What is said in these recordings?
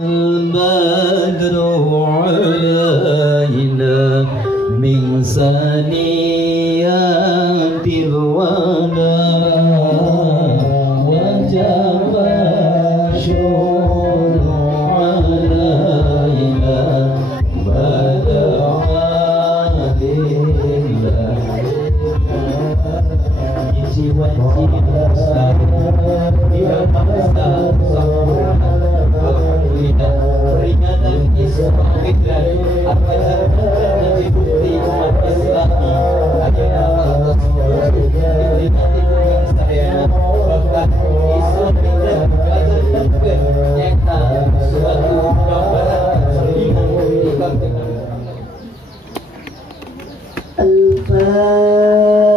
البدر علينا من ثنيات الوداع وجب الشهر علينا بدعا لله peringatan Isra Mi'raj adalah menjadi bukti umat Islami agar Allah diperingati dengan sadaya bahkan Isra Mi'raj adalah nyata suatu gambaran salihan Al-Fatihah.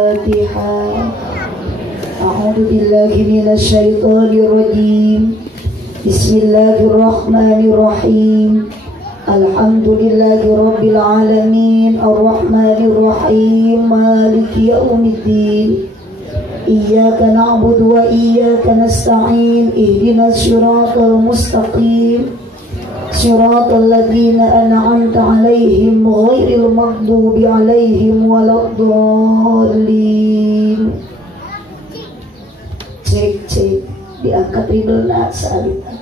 A'udzu billahi minasyaitonir rajim. Bismillahirrahmanirrahim. Alhamdulillahi rabbil alamin. Ar-Rahmanir-Rahim. Maliki yaumiddin. Iyyaka na'budu wa iyyaka nasta'in. Ihdinas siratal mustaqim. Siratal ladzina an'amta 'alaihim ghairil maghdubi 'alaihim waladdallin. Cek diangkat ridona salita.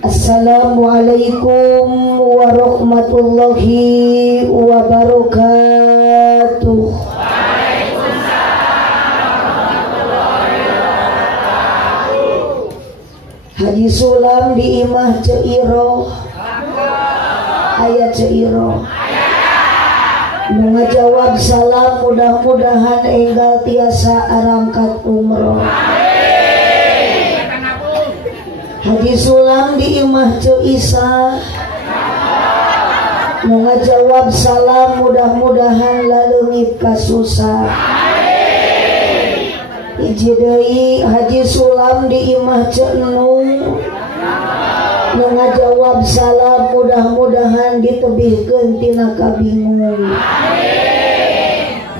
Assalamualaikum warahmatullahi wabarakatuh. Haji Sulam di imah Ceiro ayat Ceiro mengajawab salam, mudah-mudahan enggal tiasa arangkat umroh. Haji Sulam di imah Ceisa mengajawab salam, mudah-mudahan laleungit kasusah. Hiji deui Haji Sulam di imah Cenung ngajawab salam, mudah-mudahan ditebihkeun tina kabingung.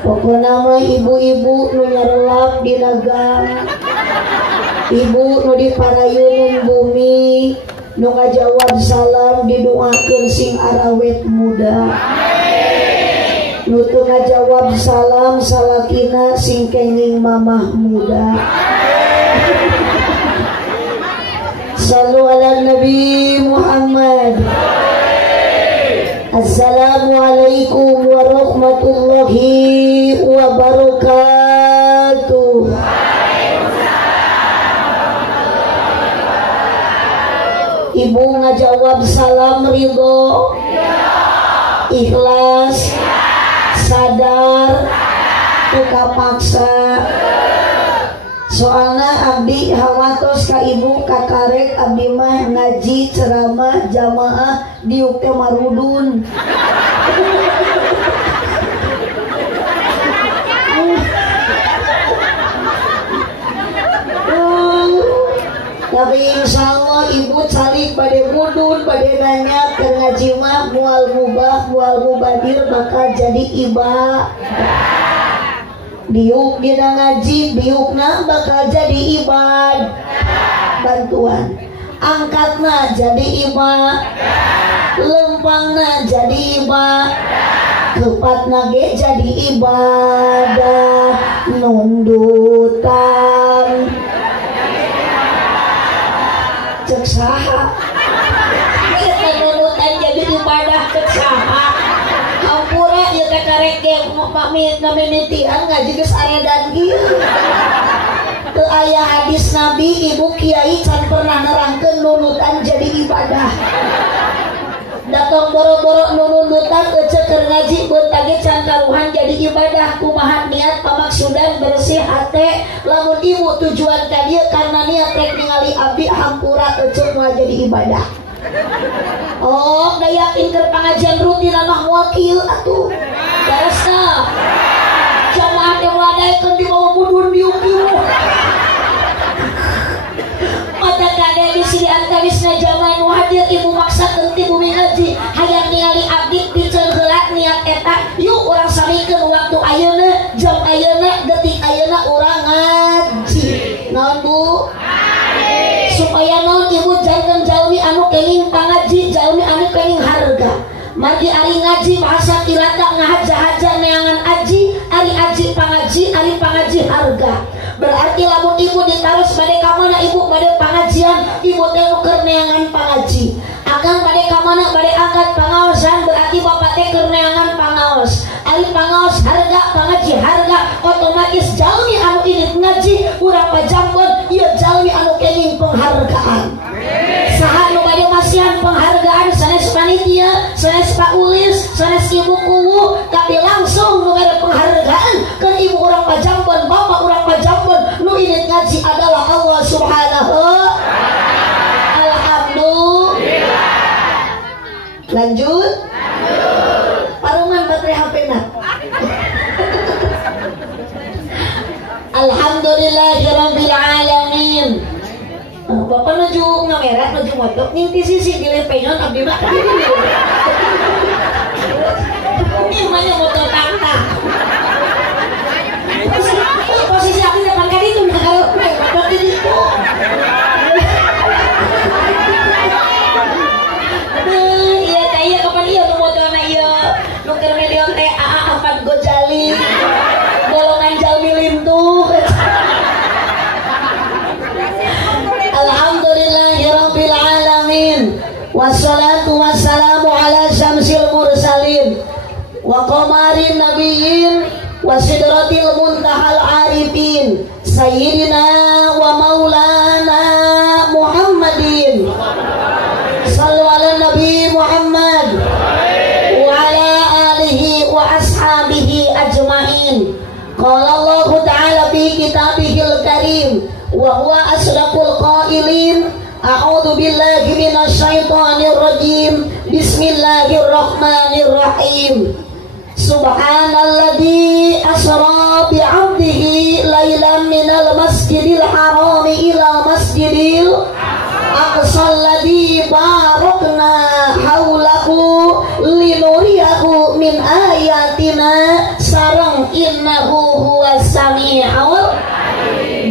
Pokona mah ibu-ibu nu nyarelap di nagang, ibu nu diparayeuneun bumi, nu ngajawab salam didoakeun sing arawet muda. Nu teu ngajawab salam salakina sing kenging mamah muda. Sallu ala Nabi Muhammad. Assalamualaikum warahmatullahi wabarakatuh. Ibu ngajawab salam ridho, ikhlas, sadar, teka paksa. Soalna abdi hawatos ka ibu kakarek abdi mah ngaji ceramah jamaah diuk teh marudun. Tapi insyaallah ibu cari pada mudun pada nanya ke ngaji mah mual mubah mual mubadir bakal jadi ibadah. Diuk dina ngaji diukna bakal jadi ibad bantuan, angkatna jadi ibad, lempangna jadi ibad, kepatna ge jadi ibadah, nundutan cek saha nundutan jadi ibadah cek saha. Ampura ya teh karek ge mamimitian ngaji geus aredan kieu. Teu aya hadis Nabi ibu kiai can pernah nerangkeun nunutan jadi ibadah. Datang boro-boro nunutan ece keur ngaji beut tage can karuhan jadi ibadah. Kumaha niat pamaksudan bersih hate lamun ibu tujuan ka dieu karena niat rek ningali abdi hampura ece moal jadi ibadah. Oh, dayakin ke pengajian rutin mah wakil atuh. Beresna. Jamaah teh wadaikeun di bawah mudun diuk-diuk. Mata kade di sini antawisna jamaah nu hadir ibu maksakeun ti bumi ngaji, hayang ningali abdi diceun heula niat eta. Yuk urang samikeun waktu ayeuna, jam ayeuna, detik ayeuna urang ngaji. Naon Bu? supaya non ibu jangan jalmi anu kenging pangaji, jalmi anu kenging harga. Magi ari ngaji bahasa kilata ngahaja-haja neangan aji, ari aji pangaji, ari pangaji harga. Berarti lamun ibu ditaruh bade kamana ibu bade pangajian, ibu teh keur neangan pangaji. Akan bade kamana bade angkat pangaosan, berarti bapak teh keur neangan pangaos. Ari pangaos harga, pangaji harga, otomatis jalmi anu ini ngaji urang pajambon, ieu jalmi anu kenging penghargaan. Saha nu bade masihan penghargaan sanes panitia, sanes Pak Ulis, sanes ibu kuwu, tapi langsung nu bade penghargaan ke ibu urang pajambon, bapak urang pajambon, nu ini ngaji adalah Allah Subhanahu. Alhamdulillah. Lanjut. Parungan baterai HP-na. Alhamdulillahirabbil alamin. Bapak nuju ngamerat, nuju motor, nginti sisi di lempenyon abdi mah. Ini namanya motor tangtang. Posisi abdi depan kan itu kalau motor di situ. Iya teh iya kapan iya nu motorna iya. Nu keur medion teh AA 4 Gojali. Golongan jalmi lintuh. Alhamdulillahirabbil alamin. Wassalatu wassalamu ala syamsil mursalin wa qamarin nabiyyin wa sidratil muntahal arifin sayyidina wa maulana Muhammadin. Sallu ala nabi Muhammad wa ala alihi wa ashabihi ajmain. Qala Allah ta'ala fi kitabihil karim wa huwa asdaqul qailin. A'udzu billahi minasyaitonir rajim. Bismillahirrahmanirrahim. Subhanalladzi asra bi 'abdihi lailan minal masjidil haram ila masjidil aqsal ladzi barakna haulahu linuriyahu min ayatina sareng innahu huwas samiul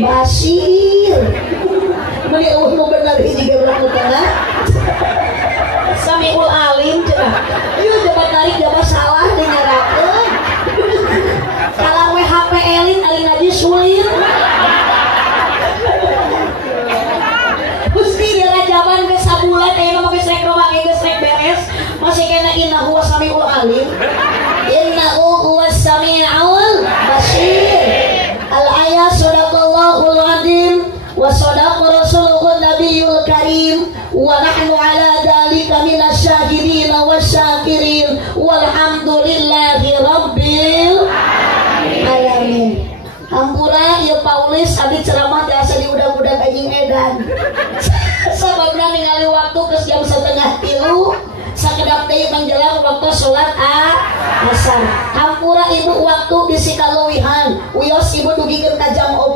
basir. Meni nu bener hiji geus tengah samiul alim cenah. Ieu jabat tarik jabat salah dinyarakeun. Kalau we HP elit ari ngaji sulir. Gusti dia jaban geus sabulan aya mah geus rek doang geus rek beres masih kena innahu wasamiul alim. Innahu huwas samiul basir. Al-ayat sadaqallahul azim wa sadaqa rasuluhun nabiyul karim wa nahnu ala dzalika minasyahidin wasyakirin walhamdulillahi rabbil alamin. Hampura ieu Paulis abdi ceramah biasa di udag-udag anjing edan. Sababna ningali waktu geus jam 2:30 sakedap deui menjelang waktu salat asar. Hampura ibu waktu bisi kaluwihan. Wios ibu dugikeun ka jam 4.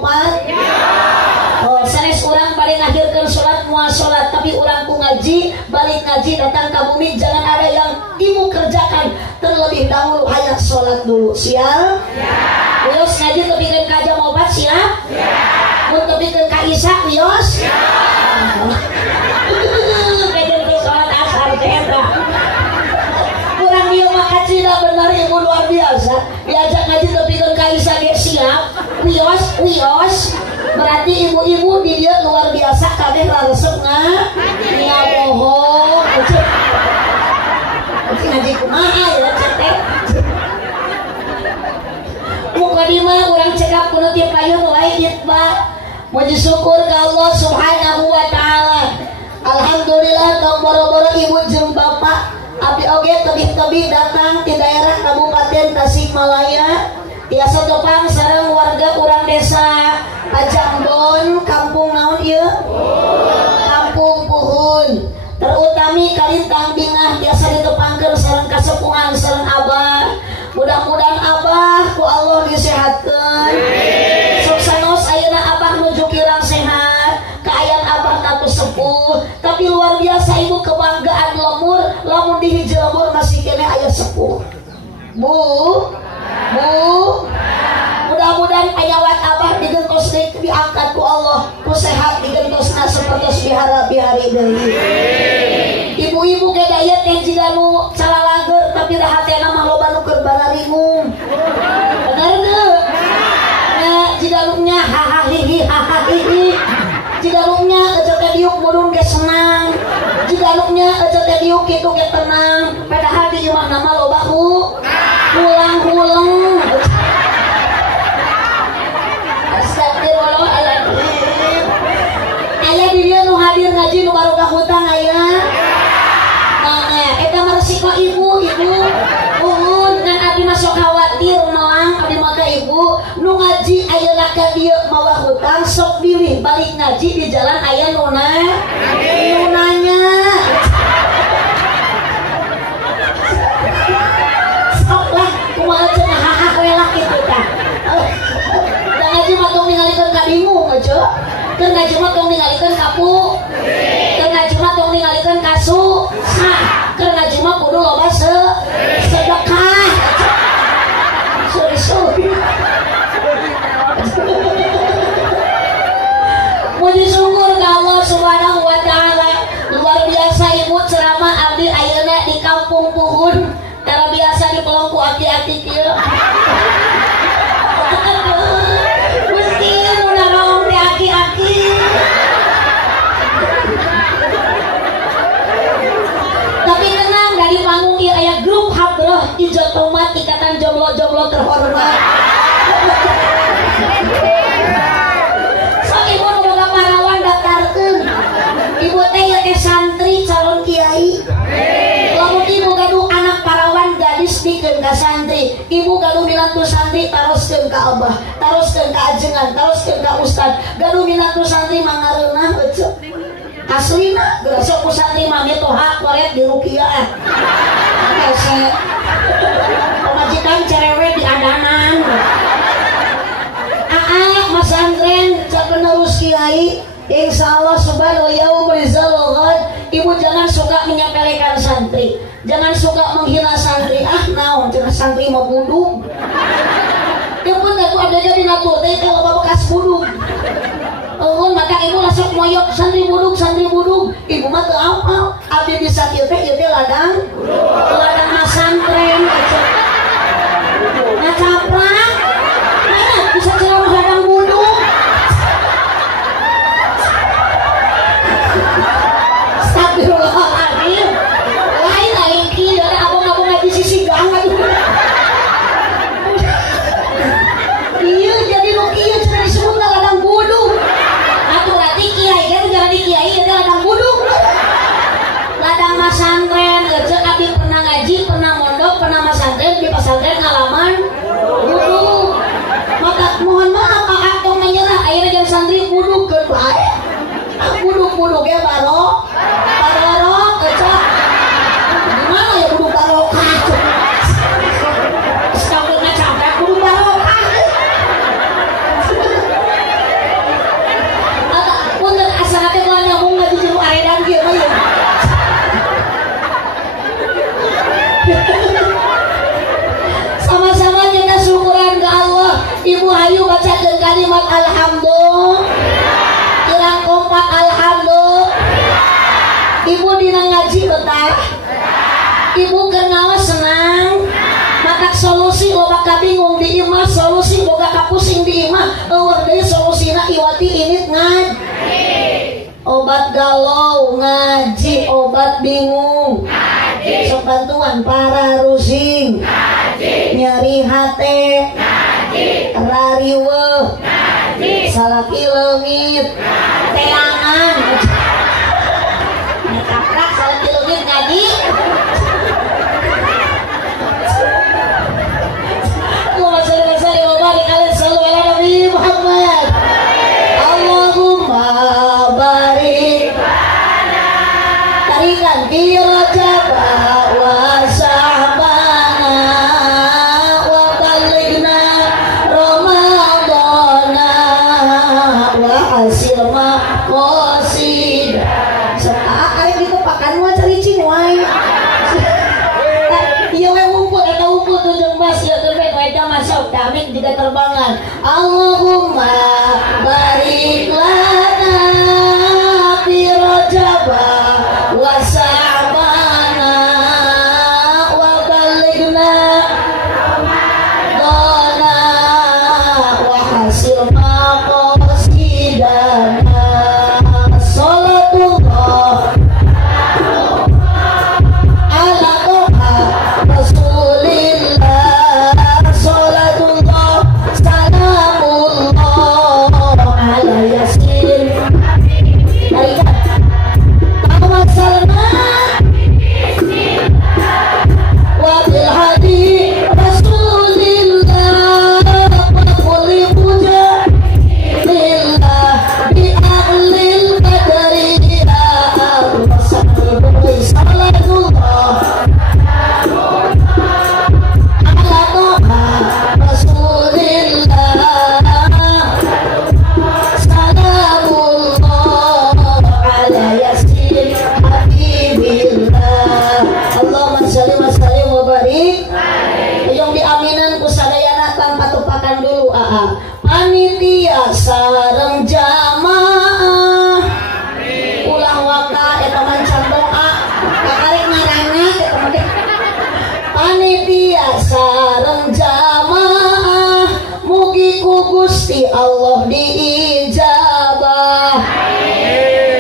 Oh, sanes urang bari ngakhirkeun salat moal salat tapi urang ku ngaji, balik ngaji datang ka bumi jangan ada yang ibu kerjakan terlebih dahulu hayat salat dulu. Siap? Siap. Wios ngaji tepikeun ka jam 4 siap? Siap. Mun tepikeun ka isya wios? Siap. Kajeun ke salat asar eta. Urang ieu mah kacida bener ibu luar biasa. Diajak ngaji tepikeun ka isya ge siap. Wios. Berarti ibu-ibu di dia luar biasa kabeh resep ngabohong. Ngaji kumaha ya cetek. Muka di mah urang cekap kudu ti payun wae itba. Muji syukur ka Allah Subhanahu wa taala. Alhamdulillah tong boro-boro ibu jeung bapak abdi oge tebih-tebih datang di daerah Kabupaten Tasikmalaya. Tiasa tepang sareng warga urang desa Pajambon, kampung naon ieu? Kampung Puhun. Terutami kalintang bingah biasa ditepangkeun sareng kasepuhan sareng abah. Mudah-mudahan abah ku Allah disehatkeun. Suksanos ayeuna abah nuju kirang sehat, kaayaan abah tatu sepuh. Tapi luar biasa ibu kebanggaan lemur, lamun di hiji lemur masih kene aya sepuh. Bu, mudah-mudahan penyawat abah digentos diangkat ku Allah, ku sehat digentosna seperti bihara-bihari deui. Ibu-ibu ge daya teh jiga nu calalager tapi da hatena mah loba nu keur bararingung. Bener teu? Nya jiga nu nya hahahihi hahahihi. Jiga nu nya ejeu teh diuk mudun ge senang. Jiga nu nya ejeu teh diuk kitu ge tenang. Padahal di imah nama loba hulang-hulang. Astagfirullahaladzim. Aya di dia nu hadir ngaji nu barokah hutang aya. Nah, eta mah resiko ibu. Uhun ngan abdi mah sok khawatir moang abdi mah ka ibu nu ngaji ayeuna ka dieu mawa hutang sok pilih balik ngaji di jalan aya nunanya. Sok lah kumaha cenah haha we lah kitu tah. Da ngaji mah tong ningalikeun ka bingung aja. Keur ngaji mah tong ningalikeun ka pu. Keur ngaji mah tong ningalikeun ka su. Keur ngaji mah kudu loba sedekah. Sorry. Puji syukur ke Allah Subhanahu wa taala. Luar biasa ibu ceramah abdi ayeuna di Kampung Puhun. Tara biasa di pelongku aki-aki kieu. Mesti udah ngomong di aki-aki. Tapi tenang, dari panggung ieu aya grup Habrah Ijotomat Ikatan Jomblo-jomblo terhormat. So ibu nu boga parawan daftarkeun. Ibu teh ieu teh santri calon kiai. Lamun ibu gaduh anak parawan gadis dikeun ka santri, ibu gaduh minantu santri taroskeun ka abah, taroskeun ka ajengan, taroskeun ka ustad. Gaduh minantu santri mangareunah eceu. Aslina geus sok ku santri mah ge toha koret di rukiah. Kase pamajikan cerewe di adanan. Mas Andren penerus kiai. Insyaallah subhanahu yaumul zalghad. Ibu jangan suka menyepelekan santri, jangan suka menghina santri. Naon cenah santri mah budug. Teu pun aku ada jadi natur teh kalau bekas budug. Maka ibu langsung moyok santri budug. Ibu mah teu apal. Abdi bisa kieu teh ladang Mas Andren. Ngacaprak. Mana bisa ceramah ladang budug? Astagfirullahaladzim. Lain kieu da abang-abang ngaji sisigang aduh. Ieu jadi nu kieu cenah disebut ladang budug. Atuh berarti kiai kan jadi kiai ieu ladang budug. Ladang Mas Andren eceu abdi pernah ngaji, pernah mondok, pernah masantren di pasantren ngalaman budug. Maka mohon maaf atong menyerah ayeuna jeung santri budug keur bae. Budug ge barok eceu. Gimana ya budug barokah? Sekali ngacapek budug barokah. Ata punten asal teh mah nyambung ngaji jeung aredan kieu mah ya. Sama-sama nyata syukuran ke Allah. Ibu hayu bacakeun kalimat alhamdulillah. Kirang kompak alhamdulillah. Ibu dina ngaji betah. Ibu kenal senang. Maka solusi loba kabingung di imah, solusi boga kapusing di imah. Eueuh deui solusina iwati init ngaji. Obat galau ngaji, obat bingung ngaji. Sok bantuan para rusing ngaji. Nyeri hate ngaji. Rariweuh ngaji. Salaki leungit teangan. Kaprak salaki leungit ngaji. Allahumma shalli wa sallim wa barik alaihi sallu ala nabi Muhammad. Allahumma barik tarikan fi Rajab wa Sya'ban wa balighna Ramadana wa hasil maqasid. Ari ditu pakan mah caricing wae. Ieu we wumpul eta wumpul tuh jeung bas ieu teh eta masuk da. amin juga terbangan. Allahumma barik lana fi Rajab wa Sya'bana wa balighna Ramadana wa hasil maqasidana. Salatullah ala toha Rasulillah. Salatullah salamullah ala yasin. Baiklah. Tawasalna wa bil hadi Rasulillah wa kulli mujahillah bi ahlil badri ya Allah. Salatullah ala toha Rasulillah. Salamullah ala yasin habibillah. Allahumma sholli wa sallim wa barik. Yang diaminan ku sadayana tanpa tupakan dulu panitia sareng jamaah ulah waka eta mancan doa kakarek ngaranna eta mah panitia sareng jamaah mugi ku Gusti Allah diijabah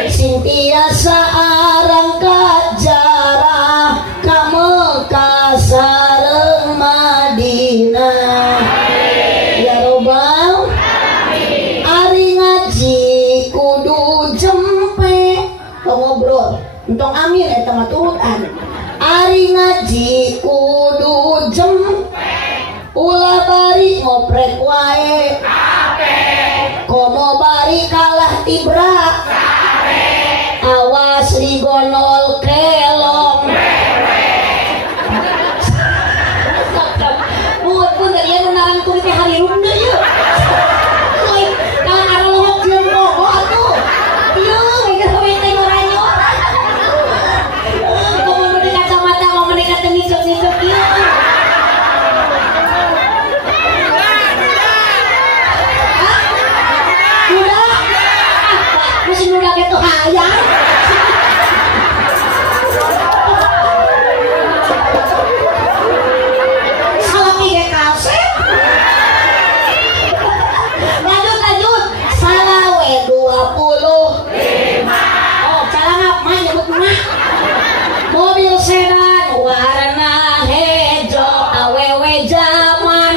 sing tiasa arang kajarah ka Mekah sareng Madinah ya robbal ari ngaji kudu jempe ngobrol entong amin eta mah turutan ari ngaji kudu jempe ulah bari ngoprek wae komo bari kalah tibra awas ligonol kelong buat pun dari yang narang tulis hari rumda ya kalau ada lohok jeung bobo atuh ieu mereka sampai tengok ranyo komo nu di kacamata mau menekat nisuk-nisuk ieu musim udah gitu hayang salah tiga kaset lanjut salawe 25 oh calangap mah nyebut mah mobil sedan warna hejo awewe zaman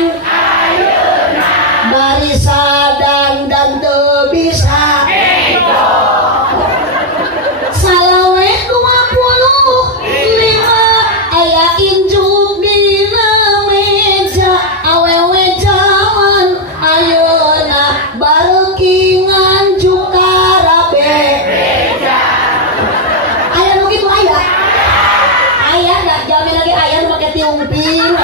barisan dan teu bisa salawe 25 aya injuk dina meja awewe zaman ayeuna bareuki nganjuk karabe aya nu kitu aya da jamin lagi aya nu make tiungping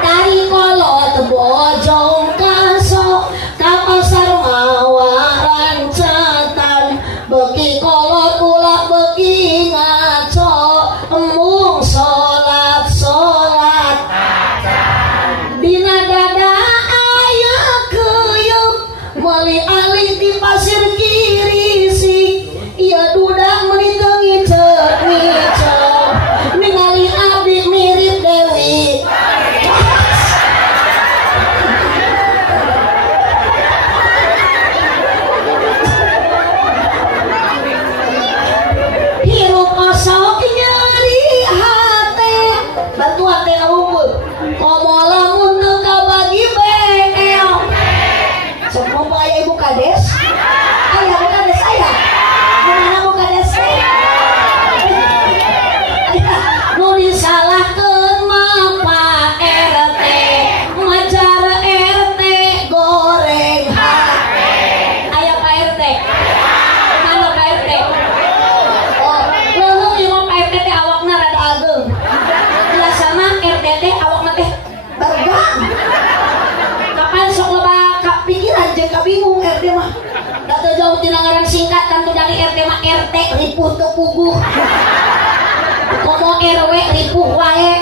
dari kolot bojong kaso ka pasar mawaran catan beki kolot ulah beki ngaco embung solat dina dada aya keuyeup meuli alih di pasir kiri sik ieu duda meuli teu ngicet-ngicet ningali abdi mirip Dewi hirup osok nyeri hate batu hate ngawungkul komo lamun teu kabagi bengel sok mau aya ibu kades aya ibu kades aya mana ibu kades nu disalahkeun mah Pak RT ngajar RT goreng hate aya Pak RT mana Pak RT oh leuweung ieu mah Pak RT teh awakna rada ageung biasana RT teh awakna teh terbang kapan sok loba kapikiran jeung kabingung RT mah da teu jauh tina ngaran singkatan tu dari RT mah RT ripuh teu puguh komo RW ripuh wae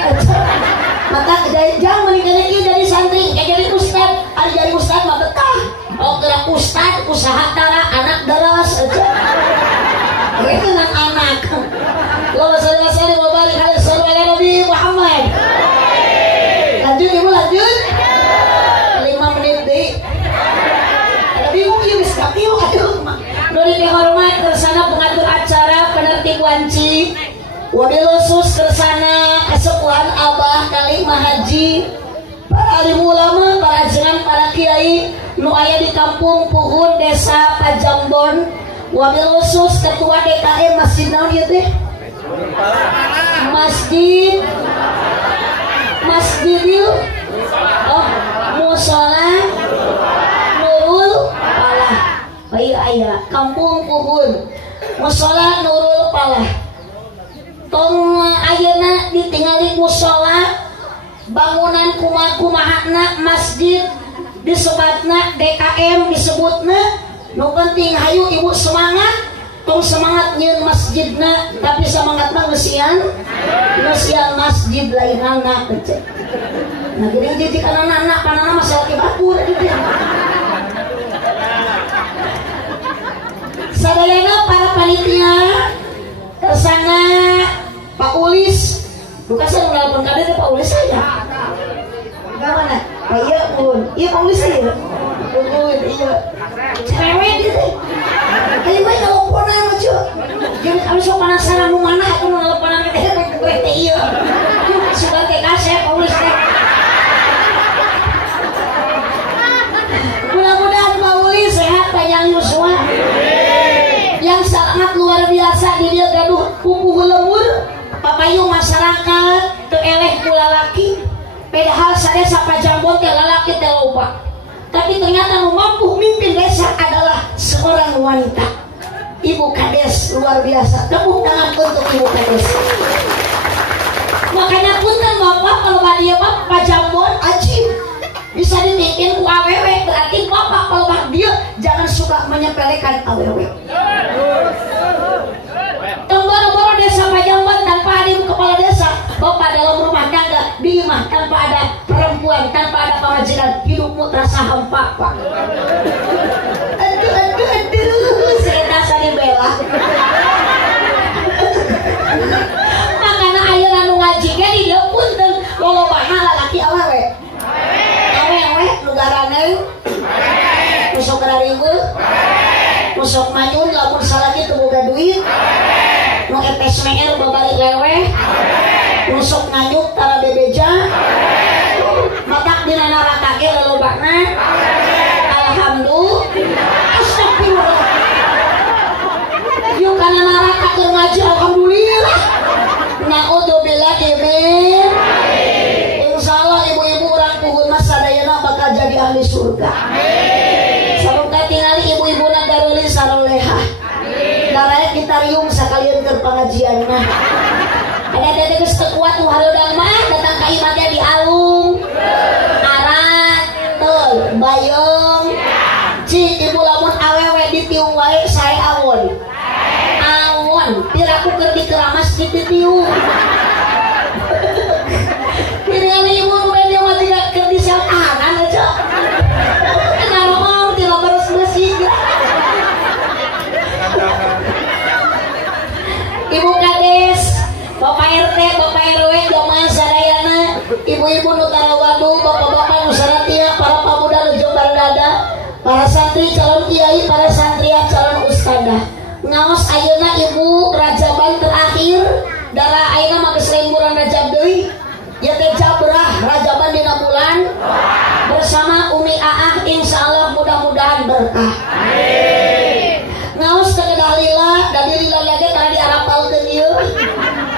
mata jang menikahnya kia jadi santri jadi ustad ada jadi ustad mah betah oh gerak ustad usaha tara anak deras aja itu anak Allahumma sholli wa sallim wa barik ala Nabi Muhammad. Lanjut ibu lanjut 5 menit deh ada bingung ya bisa kapiu aduh Nuri dihormat kersana pengatur acara penertib wanci wabil khusus kersana kesepuhan abah kali mahaji para alim ulama para ajengan para kiai nu aya di kampung Puhun desa Pajambon wabil khusus ketua DKM masjid naon ieu teh masjidil musola Nurul Palah oh iya aya kampung Puhun musola Nurul Palah tong ayeuna ditingali musola bangunan kumahana masjid disebatna DKM disebutna nu penting hayu ibu semangat tong semangat nyeun masjidna tapi semangat mah ngeusian masjid lain anak kecil nah geuning didik anak-anak panana masalah ke batur gitu sadayana para panitia tersana Pak Ulis bukan saya menelpon kader Pak Ulis saja gimana? Oh iya pun iya Pak Ulis ya pun iya cewek gitu kali gue nelponan aja jadi kami sok penasaran mau mana aku mau nelponan gue iya suka kayak kasih Pak Ulis mudah-mudahan Pak Ulis sehat panjang yuswa yang sangat luar biasa di dia gaduh kupu lembur papayung masyarakat tereleh kula laki padahal saya sapa jambon teh lalaki teh loba tapi ternyata mampu mimpin desa adalah seorang wanita Ibu Kades luar biasa tepuk tangan untuk Ibu Kades makanya punten bapak kalau dia bapak jambon ajib bisa dibikin ku awewe berarti bapak kalau dia jangan suka menyepelekan awewe boro-boro desa Pajambon tanpa ada ibu kepala desa bapak dalam rumah tangga di rumah tanpa ada perempuan tanpa ada pemajikan hidupmu terasa hampa pak aduh saya rasa dibela makanya ayeuna nu ngaji ge di dieu punten lolobana lalaki awewe nu garaneun musok raringkeun musok manyun lamun salaki teu boga duit nu etes meer babari leweh musok nganyuk tara bebeja matak dina neraka ge lolobana alhamdulillah astagfirullah yuk kana neraka keur ngaji alhamdulillah naudzubillah min insyaallah ibu-ibu urang Puhun mas sadayana bakal jadi ahli surga sareng tingali ibu-ibu nagareuli saroleha daraya kita riung sakalian keur pangajian mah ada geus teu kuat nu hareudang mah datang ka ibadah di alung arat teu bayong ci ibu lamun awewe ditiung wae sae awon piraku keur dikeramas dititiung pirang ibu dia mah tidak keur disaltahan aja ngarong tidak beres-bersih Ibu Kades Bapak RT Bapak RW jamaah sadayana ibu-ibu nu tarawadu bapak-bapak nu saratia para pemuda nu jembar dada para santri calon kiai para santriah calon ustadzah ngaos ayeuna ibu rajaban terakhir dara ayeuna mah geus lemburan rajab deui ya teh jabrah rajaban dina bulan bersama Umi Aah insyaallah mudah-mudahan berkah amin ngaos teh kedah lila dan lila lagi tara diarapalkeun ieu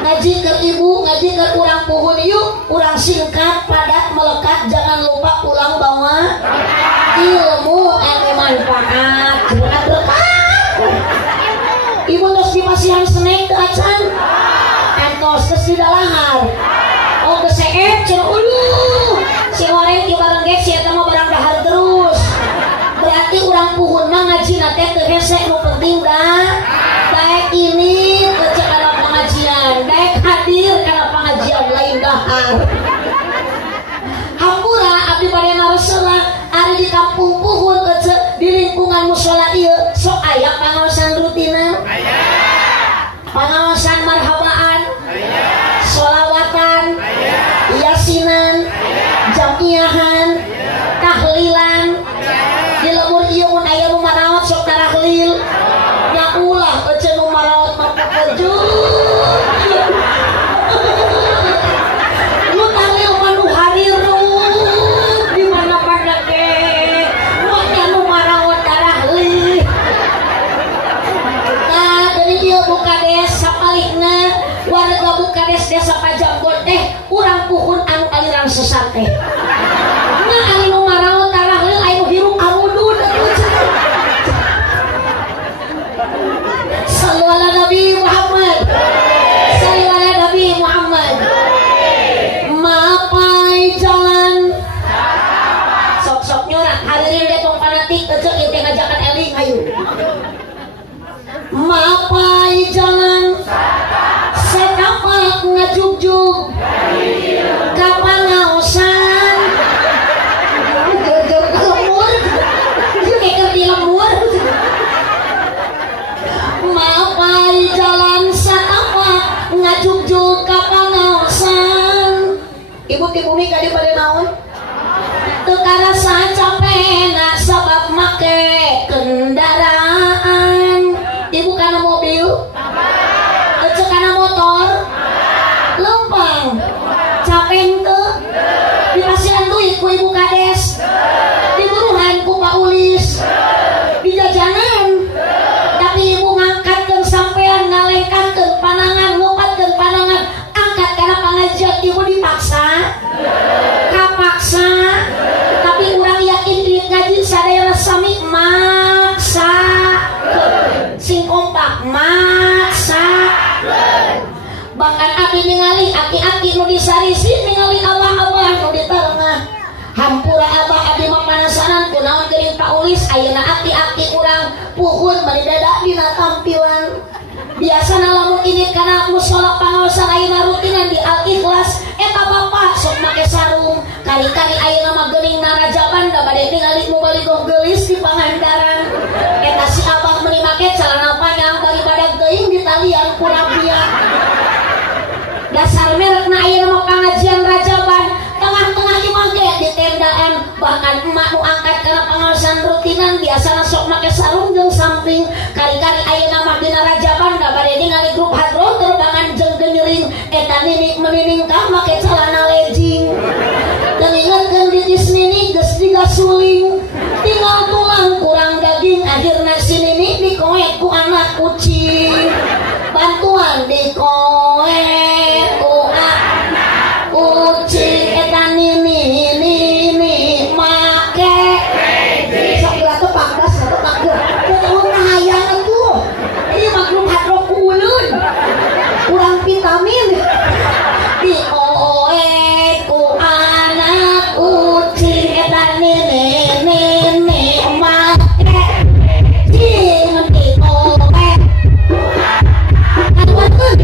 ngaji ke ibu ngaji ke urang Puhun yuk urang singkat padat melekat jangan lupa pulang bawa ilmu anu manfaat jangan berkah ibu terus dipasihan snack ke acan entos terus di dalahar oh keseep cenah uluh si goreng ibareng ge si eta mah barang dahar terus berarti urang Puhun mah ngaji nate teu hese nu penting dah baik ini ke kana pengajian baik hadir kana pengajian lain dahar pisan teh. Nya ari nu maraot tarah heul aya nu hirup arudud atuh. Sallu ala Nabi Muhammad. Sallu ala Nabi Muhammad. Mapai jalan. Sok-sok nyorak hadirin dia tong fanatik teu ieu teh ngajakan eling hayu. Mapai jalan. Sekapak ngajugjug kapangaosan jujur ka lemur ieu keker di lemur mapai jalan sekapak ngajugjug kapangaosan ibu-ibu mi kadi pada naon teu karasa capena sabab make kendaraan ibu kana mobil kana motor lempang capek tuh dipasihan duit ku ibu kades diburuhan ku Pak Ulis di jajanan tapi ibu ngangkatkeun sampean ngalengkatkeun panangan ngupatkeun panangan angkat karena pangajian ibu dipaksa kapaksa tapi urang yakin duit ngaji sadaya sami maksa sing kompak maksa bahkan abi ningali aki-aki nu disarisi ningali abah-abah nu di tengah hampura abah abi mah panasanan kunaon geuning Pak Ulis ayeuna aki-aki urang puhun bari dadak dina tampilan biasana lamun ini kana mushola pangaosan ayeuna rutinan di Al-Ikhlas eta bapak sok make sarung kali-kali ayeuna mah geuning narajaban da bade ningali nu baligoh geulis di pangandaran eta si abah meuli make calana panjang daripada geuing di talian ku rabia dasar merekna ayeuna mah pangajian rajaban tengah-tengah imah ge di tendaan bahkan emak nu angkat kana pangaosan rutinan biasana sok make sarung jeung samping kali-kali ayeuna mah dina rajaban da bade ningali grup hadro terbangan jeung genyering eta ninik menining ka make celana legging dan ingatkeun di Disney geus digasuling tinggal tulang kurang daging akhirna si nini dikoek ku anak kucing bantuan dikoek ku anak kucing eta nini make sakila teu pakdas atau pakeur teu hayang atuh ieu mah grup hadro ku ulun kurang vitamin dikoek ku anak kucing eta nini make jeung dikoek atukeun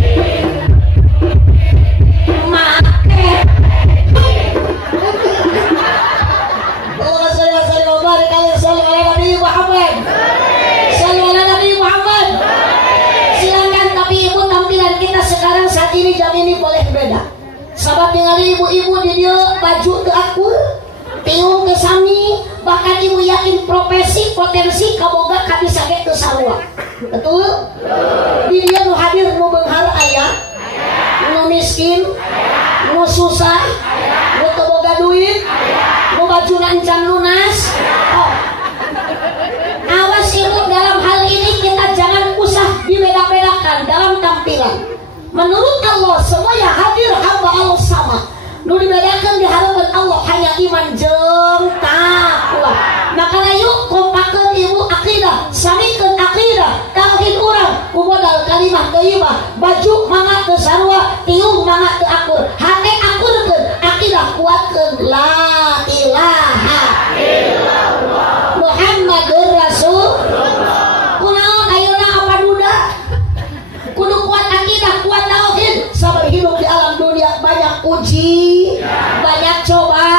sekarang saat ini jam ini boleh beda sahabat ningali ibu-ibu di dia baju ke akur tiung ke sami bahkan ibu yakin profesi potensi kaboga kabisa ge teu sarua betul di dia nu hadir nu beunghar aya nu miskin nu susah nu teu boga duit nu bajuna encan lunas oh awas ibu dalam hal ini kita jangan usah dibeda-bedakan dalam tampilan. Menurut Allah semuanya hadir hamba Allah sama. Nu dibedakeun di hadapan Allah hanya iman jeung takwa. Maka yuk kompakeun ibu akidah, samikeun akidah, tauhid urang ku modal kalimah thayyibah, baju mangga teu sarua, tiung mangga teu akur. Hate akurkeun, akidah kuatkeun la ilaha illallah Muhammadur Rasulullah. Kunaon ayeuna apa duda? Kudu kuat akidah, kuat tauhid. Sabar hidup di alam dunia banyak uji, banyak coba,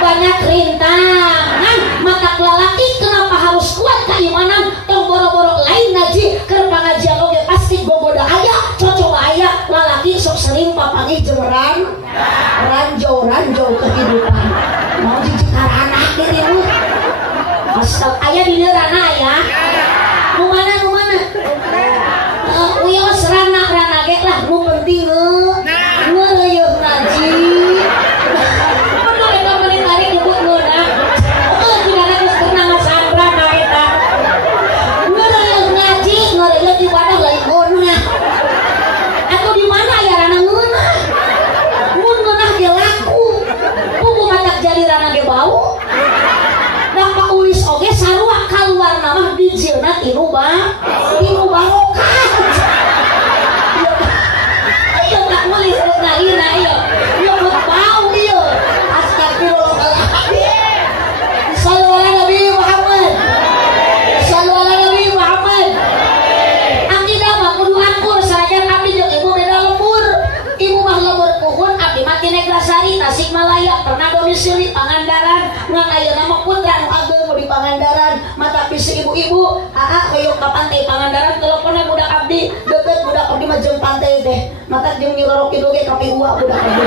banyak rintangan. Maka lelaki kenapa harus kuat keimanan? Tong boro-boro lain ngaji keur pangajian oge pasti gogoda aya, cocoba aya. Lelaki sok sering papangi jeung ranjau kehidupan. Mau jijikarana dirimu. Asal aya di nerana ya. Nu mana? Uyos rana ge lah nu penting ngeureuyeuh ngaji. Mun eta meuli tarik nyebut ngeuna. Tidak geus pernah ngasandra na eta. Ngeureuyeuh ngaji, ngeureuyeuh ibadah lain geuna. Atuh di mana aya rana ngeunah? Mun ngeunah ge laku. tilu barokah. Ayo tak nulis nalina ayo. Yo bau ieu. Astagfirullahaladzim. Sallu ala Nabi Muhammad. Sallu ala Nabi Muhammad. Akidah mah kudu angkur sarajan abdi jeung ibu beda lembur. Ibu mah lembur puhun abdi mah ti Neglasari Tasikmalaya pernah domisili Pangandaran ngan ayeuna mah putra nu ageng di Pangandaran mata pisi ibu-ibu hoyong ka pantai Pangandaran teleponnya budak abdi deket budak abdi mah jeung pantai teh mata jeung nyirorok kidu ge ka piua budak abdi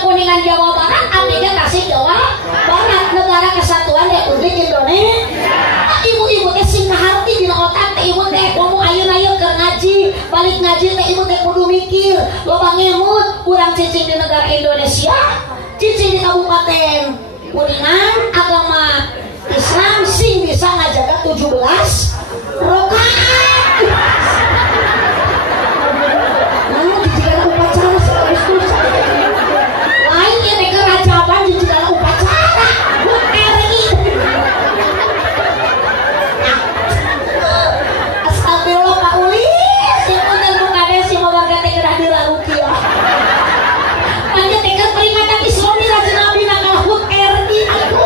Kuningan Jawa Barat abdinya Tasik Jawa Barat negara kesatuan Republik Indonesia. Ibu-ibu teh sing kaharti dina otak teh ibu teh komo ayeuna keur ngaji balik ngaji teh ibu teh kudu mikir loba ngemut urang cicing di negara Indonesia cicing di Kabupaten Kuningan agama Islam sing bisa ngajaga 17 rakaat. Nah, dijadikan upacara sekaligus lain ini kerajaban dijadikan upacara RI. Astagfirullah Pak Uli si punten bukade si moga teh kedah dirarukiah lanjut teh peringatan Islami Raja Nabi nakal RI aku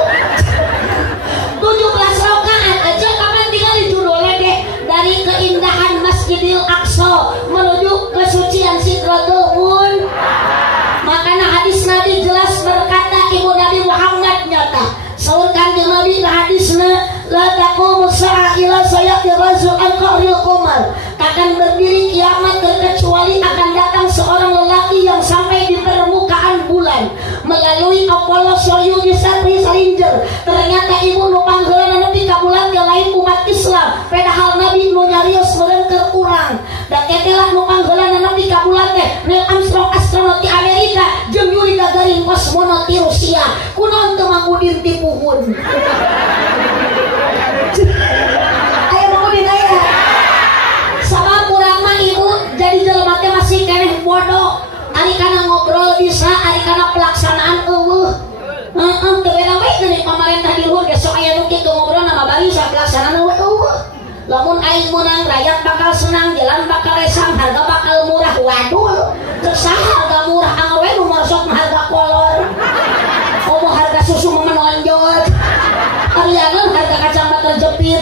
17 rakaat aja kapan tinggal di judulnya deh dari keindahan Masjidil Aqsa menuju kesucian Sidratul Muntaha. Makanya hadis Nabi jelas berkata ibu Nabi Muhammad nyata saurkan di Nabi hadisna la taqumu sa'a ila sayati rajul an qaril qamar takkan berdiri kiamat kecuali akan datang seorang lelaki yang sampai di permukaan bulan melalui Apollo Soyuz Satri Salinger. Ternyata ibu nu panggeulana nepi ka bulan ke lain umat Islam padahal Nabi nu nyarios meureun keur urang da ketelah nu panggeulana nepi ka bulan teh Neil Armstrong astronot di Amerika jeung Yuri Gagarin kosmonot di Rusia kunaon teu mangudin ti puhun. Aya mangudin aya sabab urang mah ibu jadi jelema teh masih keneh bodoh ari kana ngobrol bisa ari kana pelaksanaan eueuh teu beda we deui pamarentah di luhur ge sok aya nu kitu ngobrol nama bari sa pelaksanaan eueuh lamun aing menang rakyat bakal senang jalan bakal lesang harga bakal murah waduh kesah harga murah angwe nu mosok harga kolor omo harga susu menonjol ariana harga kacamata jepit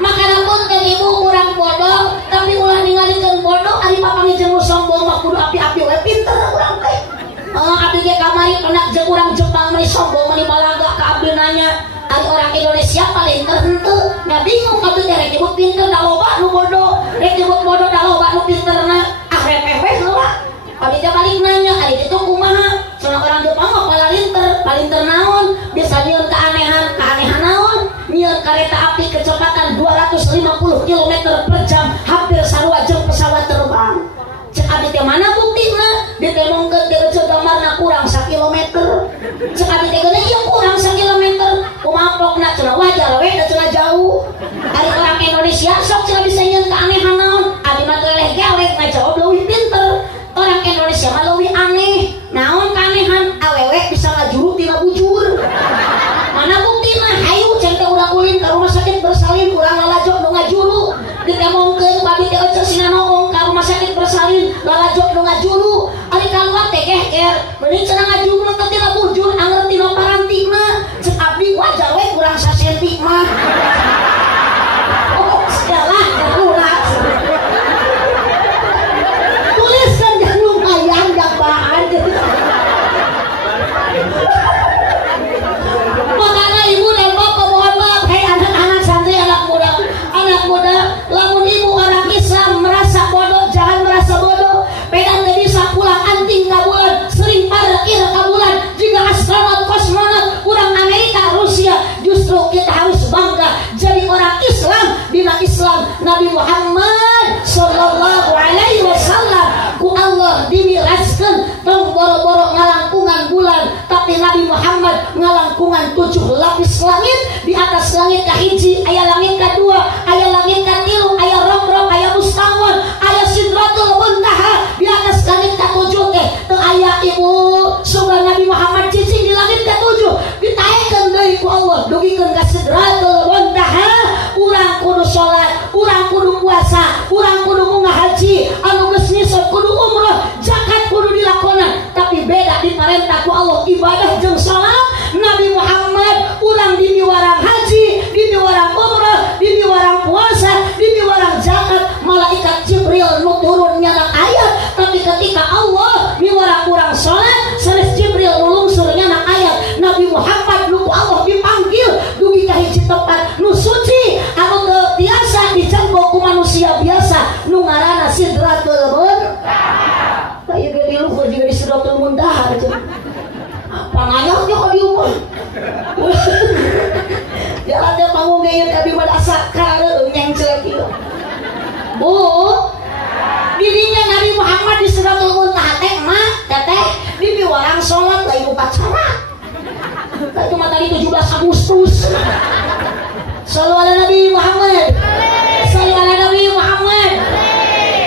makana punten ibu urang bodoh tapi ulah ningalikeun bodoh ari papangi jeung sombong mah kudu api-api we pinter urang teh abdi ge kamari pernah jeung urang Jepang meni sombong meni balaga ka abdi nanya ari orang Indonesia paling terhenteu nya bingung abdi teh rek disebut pinter da loba nu bodoh rek disebut bodoh da loba nu pinterna repeh heula abdi teh balik nanya ari kitu kumaha cenah orang Jepang mah palinter naon bisa nyieun keanehan naon nyieun kereta api kecepatan 250 km/jam hampir sarua jeung pesawat terbang cek abdi teh mana buktina dia teh mongkeun teh reuceut gamarna kurang 1 kilometer cek abdi teh geuna ieu kurang 1 kilometer kumaha pokna cenah wajar we da cenah jauh ari orang Indonesia sok cenah bisa nyieun keanehan naon abdi mah leleh gelek ngajawab leuwih pinter orang Indonesia mah leuwih aneh naon kanehan awewe bisa ngajuru tina bujur mana buktina hayu ceng teh urang ulin ka rumah sakit bersalin urang lalajok nu ngajuru ditemongkeun babi teh eceu sinanoong ka rumah sakit bersalin lalajok nu ngajuru ari kaluar teh geger meuning cenah ngajuru teh tina bujur angger tina parantina cek abdi wajar we urang sasenti mah oh segala darurat tuliskan jangan lumayan dakwaan makanya ibu dan bapak mohon maaf hai anak-anak santri anak muda lamun ibu orang Islam merasa bodoh jangan merasa bodoh pedang teh bisa pulang anting ka bulan sering parkir ka bulan jika astronot kosmonot urang Amerika Rusia justru kita harus bangga jadi orang Islam dina Islam Nabi Muhammad sallallahu alaihi wasallam ku Allah dimiraskeun tong boro-boro ngalangkungan bulan tapi Nabi Muhammad ngalangkungan 7 lapis langit di atas langit kahiji aya langit kadua aya langit katilu aya rok-rok aya mustawon aya Sidratul Muntaha di atas langit ka-7 teh teu aya ibu surga Nabi Muhammad cicing di langit ka-7 ditae Allah dugikeun ka sidratul muntaha, urang kudu salat, urang kudu puasa, urang kudu munggah haji, anu geus nisab kudu umrah, zakat kudu dilakonan. Tapi beda diparentah ku Allah ibadah jeung salat. Nabi Muhammad urang dimiwarang haji, dimiwarang umrah, dimiwarang puasa, dimiwarang zakat, malaikat Jibril nu turun nyana ayat. Tapi ketika Allah miwarang urang salat, sanes Jibril nulungsur nyana ayat. Nabi Muhammad nu Allah dipanggil dugi ka hiji tempat nu suci anu teu tiasa dijangkau ku manusia biasa nu ngaranna Sidratul Muntaha. Kayak ge di luhur juga di Sidratul Muntaha aja. Apa ngayaknya kok di umur? Jalan dia panggung gaya kabi madasa karena yang jelek itu. Bu, dirinya Nabi Muhammad di Sidratul Muntaha teh mak teteh di warang sholat lagi upacara. Itu matahari 17 Agustus. Sallu ala Nabi Muhammad. Sallu ala Nabi Muhammad.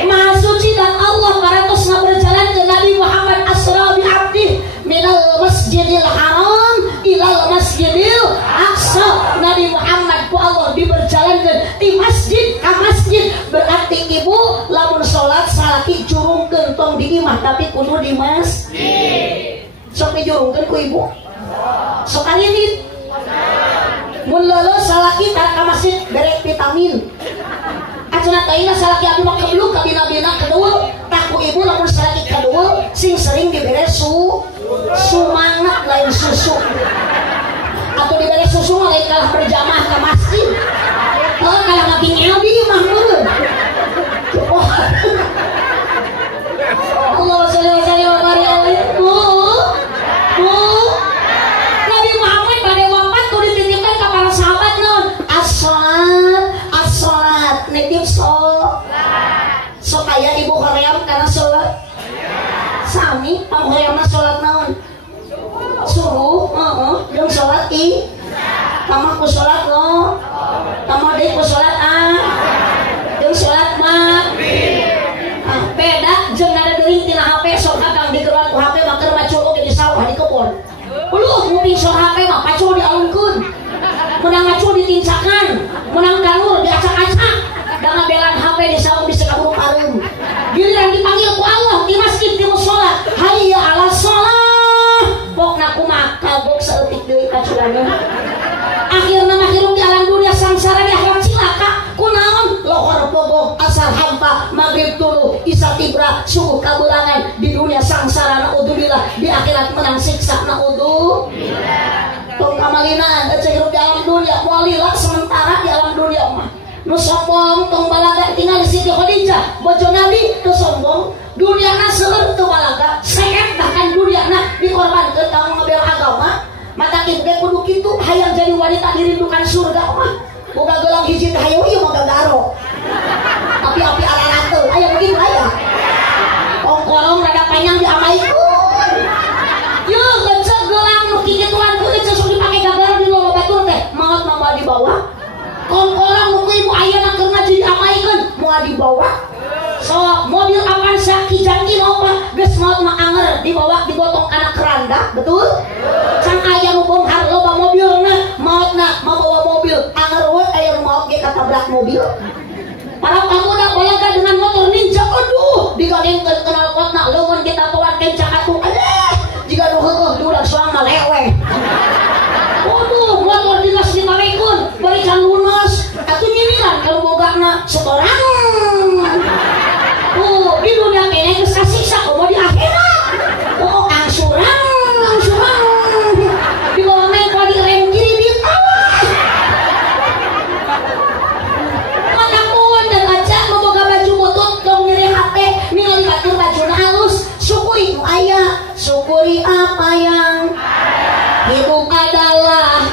Maha suci dan Allah parantos berjalan ke Nabi Muhammad asra bi abdi minal masjidil haram ilal masjidil aqsa. Nabi Muhammad ku Allah diberjalankeun di masjid ka masjid. Berarti ibu lamun salat salaki jurungkeun tong di imah tapi kudu di masjid. Sok dijurungkeun ku ibu. Sok ini mun leuleus salaki ka masjid bere vitamin. Acenah taina salaki abi mah kebluk ka bina-bina kedua tak ku ibu lamun salaki kedua sing sering dibere sumangat lain susu. Atau dibere susu mah lain kalah berjamaah ka masjid. Oh kalah ngabingel di mah meureun. Allah sholli wa sallim wa barik alaihi. Nabi Muhammad pada wafat kudu dititipkan ka para sahabat naon? As-salat, nitip salat. Sok aya ibu hoream kana salat. Sami panghoreamna salat naon? Subuh, jeung salat tamah ku salat lo. Tamah deui ku salat jeung salat maghrib. Beda jeung nada deui tina HP sok kakang digerak ku HP mah keur macul oge di sawah di kebon. Uluh nguping sok HP mah pacul dialungkeun. Menang macul ditincakan, menang kanur diacak-acak. Da ngabelan HP di sawah di sekabur pareum. Giliran dipanggil ku Allah di masjid di mushola, hayya 'alas shalah. Pokna kumaha kagok saeutik deui kaculanna. Akhirna mah hirup di alam dunia sangsara di akhirat cilaka. Kunaon? Lohor bogoh asar hampa maghrib tuluh isya tibra subuh kabulangan di dunia sangsara naudzubillah, di akhirat menang siksa naudzubillah. Tong kamalinaan da hirup di alam dunia walillah sementara di alam dunia mah. Nu sombong tong balaga tinggal di Siti Khadijah bojo Nabi teu sombong. Duniana seueur teu balaga, seet bahkan duniana dikorbankeun kanggo ngabela agama. Mata kitu ge kudu kitu hayang jadi wanita dirindukan surga mah. Boga gelang hiji teh hayu ieu mah gagaro. Tapi api alalanteu aya begitu aya. Ongkorong rada panjang diamaikeun. Yo geceg gelang nu kikituan teu geceg sok dipake gagaro di lolo batur teh. Maot mah dibawa. Ongkorong nu ibu ayeuna keur ngaji diamaikeun moal dibawa. So mobil Avanza kijangki opa geus maot mah anger dibawa digotong anak keranda, betul? Can aya nu bonghar loba mobilna, maotna mabawa mobil anger we aya nu maot ge katabrak mobil. Para pemuda balaga dengan motor ninja, aduh digandengkeun knalpotna leungeun kita tuan kencang atuh. Jika nu heueuh durak soang mah lewe. Waduh motor dinas ditarekeun bari can lunas atuh nyiriran kalau bogana setoran. Di dunia kene geus kasiksa komo di akhirat. Angsuran. Di bawah meko di rem kiri di tawah. Matamun dan kaca memboga baju butut dong nyeri hate ningali batur bajuna halus. Syukuri nu aya, syukuri apa yang hidup adalah.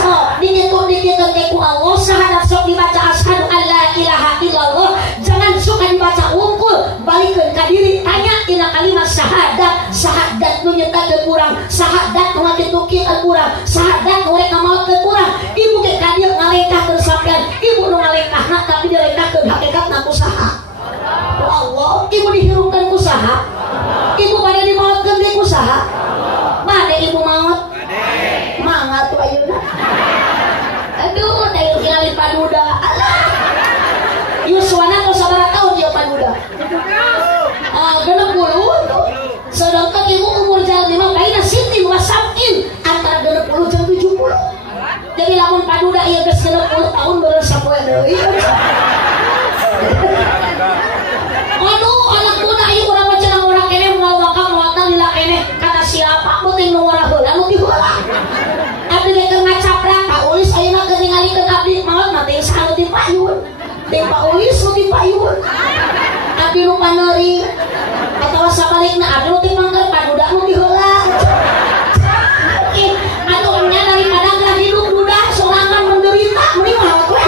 Sok dikitu-dikitu teh ku Allah sahadat sok dibaca asyhadu alla ilaha illallah. Jangan suka dibaca wungkul, balikeun ka diri tanya tina kalimat syahadat nu nyetakeun urang, syahadat nu ngatukeun urang, syahadat nu rek ngamaotkeun urang. Ibu ge ka dieu ngalengkahkeun sampean, ibu nu ngalengkahna tapi dilengkahkeun hakikatna ku saha? Ku Allah. Ibu dihirupkeun ku saha? Ibu bade dimaotkeun deui ku saha? Bade ibu maot? atuh ayeuna. Aduh, teh ningali paduda. Alah. Yuswana tos sabaraha tahun dia paduda? 60 tuh. Sedangkan ibu umur jalan 5 kaina Siti wasapin antara 60 jeung 70. Jadi lamun paduda ieu geus 60 tahun beureuh sapoe deui. Aduh, anak budak ieu urang mah cenah urang kene moal wakang moal lila kene kata siapa penting nu warah heula nu diheula. Abdi ge keur ngacaprak Pak Ulis ayeuna keur ningalikeun abdi maot mah teh saha ti payun. Teh Pak Ulis nu ti payun. Abdi nu paneuring atawa sabalikna abdi nu ti pangker paduda nu diheula. Atuh nya daripada geus hidup budak sorangan menderita mending maot we.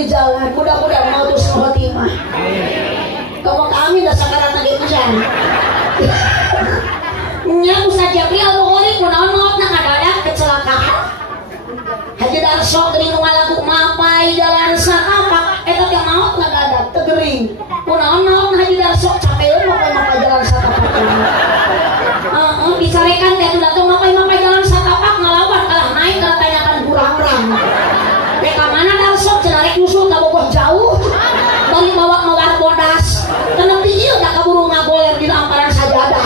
Di jalan, mudah-mudahan mau terus khotimah. Kamu kami dah sakaran lagi hujan. Nya Ustaz Japri Al-Bukhari kunaon maot na kadadak kecelakaan. Haji Darso geuning nu ngalagu mapai jalan sakapak eta teh maot ngadadak teu geuring. Kunaon maot Haji Darso capeun mapai jalan sakapak. Disarekan teh datang mapai jalan sakapak ngalawan kalah naik kana tanyakan kurang-kurang. Mereka mana Darso cenarek nyusul ka Bogor jauh bari bawa mawar bodas tenepi ieu da kaburu ngagoler di lamparan sajadah.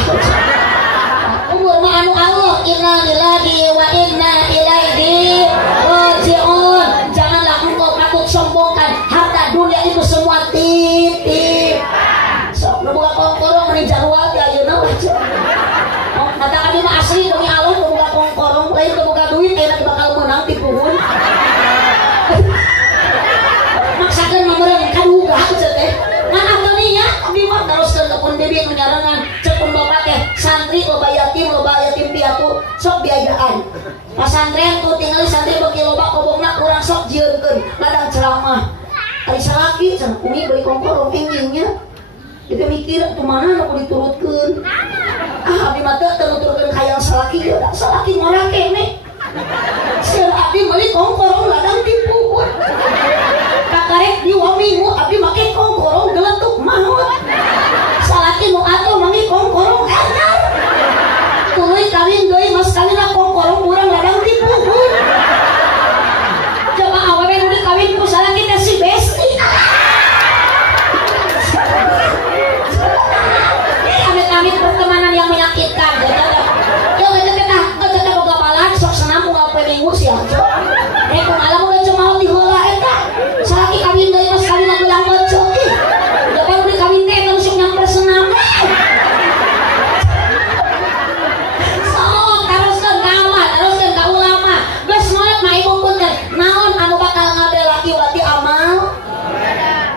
Umur mah anu Allah, inna lillahi wa inna ilaihi raji'un. Janganlah engkau patut sombongkan harta dunia itu semua titip. Sok nu boga kongkorong meni jarwal ti ayeuna wae. Kata kami mah asli demi Allah nu boga kongkorong lain nu boga duit ayeuna bakal menang ti puhun. Maksakan memereng kaduga teh. Mana tadinya abdi mah teruskeun ke pun debi menyarangan cek pun bapak teh santri loba yatim piatu sok biayaan. Pasantren tuh tinggal santri bagi loba kobongna kurang sok jieunkeun ladang ceramah. Ari salaki cenah umi beli kongkorong enggingnya. Kita mikir kumaha nu diturutkeun. Abdi mah teu nuturkeun hayang salaki ieu da salaki ngora kene. Seul abdi beli kongkorong ladang tipuun. Kakarek di waminggu abdi make kongkorong geletuk maut. Salaki nu atuh manggi kongkorong anyar. Tuluy kawin deui mas kawinna kongkorong urang ladang tipuun. Coba awewe nu dikawin ku salaki teh si Besti. Amit-amit pertemanan yang menyakitkan. Yo ngecet boga balan sok senam unggal poe minggu sia. Kumaha udah cuma diheula eta. Salaki kawin deui mas kawinna gelang becek. Da baru dikawin teh eta sok nyamper senam. Sok teruskeun ka ulama. Geus molet mah ibu punten. Naon anu bakal ngabela kiwati amal?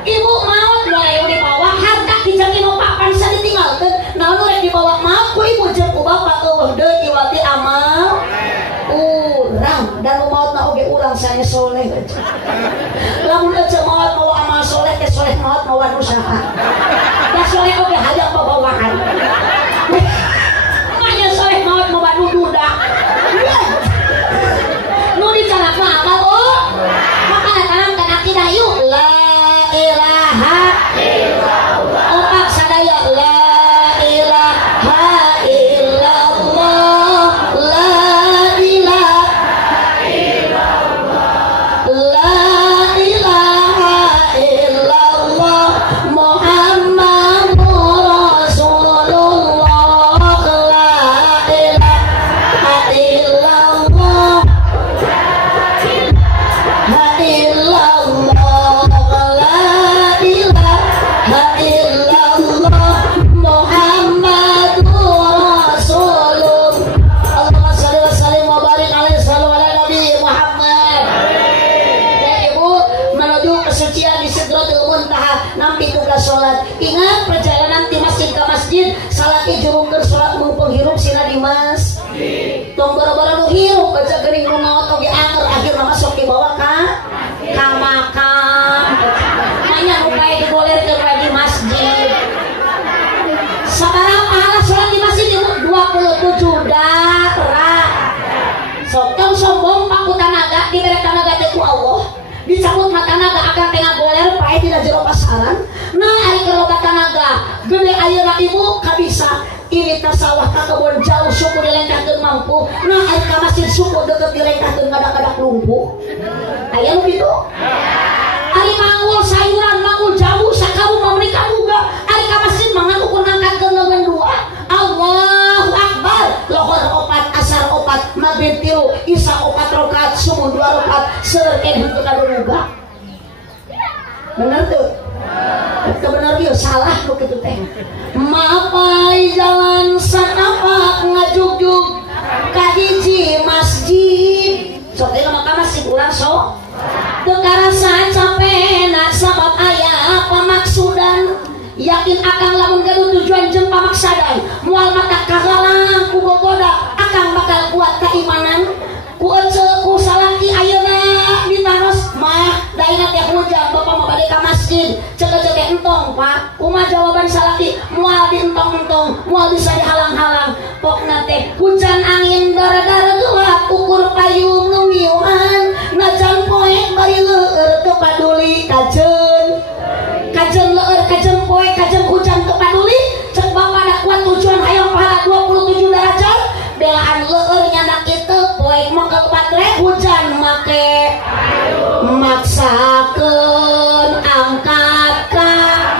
Ibu maot mulai dibawa harta dijagi nu papan sa ditinggalkeun. Naon rek dibawa maot ku ibu jeung ku bapak eueuh deui kiwati amal. Urang dan maut na oge urang sane soleh. Lamun ece maut mawa amal soleh teh soleh maut mawa usaha. Da soleh oge hayang babawaan. Manya soleh maut mawa dududa. Nu dicarak mah akal maka tanam kana akidah yuk la ilaha illallah. Opak sadaya la ilaha illallah. Ingat perjalanan di masjid ke masjid salaki jurungkeun salat mung penghirup sina Dimas. Tong bara-bara nu hirup baca geuning nu maot oge anger akhirna masuk dibawa ka makam. Hanya nu bae digolerkeun wae di masjid. Sabaraha pahala salat di masjid 20 27 darah. Sokong sombong paku tanaga diberi tanaga teh ku Allah. Dicabut mata naga akan tengah goler pae tidak jero pasaran. Nah ari keloba tanaga gede ayeuna ibu kabisa ini sawah ka kebon jauh suku dilengkahkeun mampu. Nah ari ka masjid suku deukeut dilengkahkeun ngadak-ngadak lumpuh. Aya nu kitu? Ari mangul sayuran mangul jauh sakaru menikah juga. Ari ka masjid mangan ukur ngangkatkeun leungeun dua. Allahu Akbar. Lohor 4 asar 4 maghrib 3 isya 4 rakaat subuh 2 rakaat seueur henteu kaduduga. Bener tuh? Itu bener ieu salah nu kitu teh. Mapai jalan sanapak ngajugjug ka hiji masjid. Sok ieu mah masjid urang sok. Teu karasa capena sabab aya pamaksudan. Yakin akan lamun gaduh tujuan jeung pamaksadan moal mata kahalang ku gogoda akan bakal kuat keimanan ku ece ku salaki ayeuna ditaros mah daina teh hujan bapak mah bade ka masjid ceuk-ceuk entong Pak kumaha jawaban salaki moal dientong-entong moal bisa dihalang-halang pokna teh hujan angin dara-dara gelap ukur payung nu ngiuhan najan poek bari leueur teu paduli kajeun leueur kajeun poe kajeun hujan teu paduli ceuk bapak da kuat tujuan hayang pahala 27 derajat belaan leueur nyana kitu poe mah keluatre hujan make maksakeun angkat ka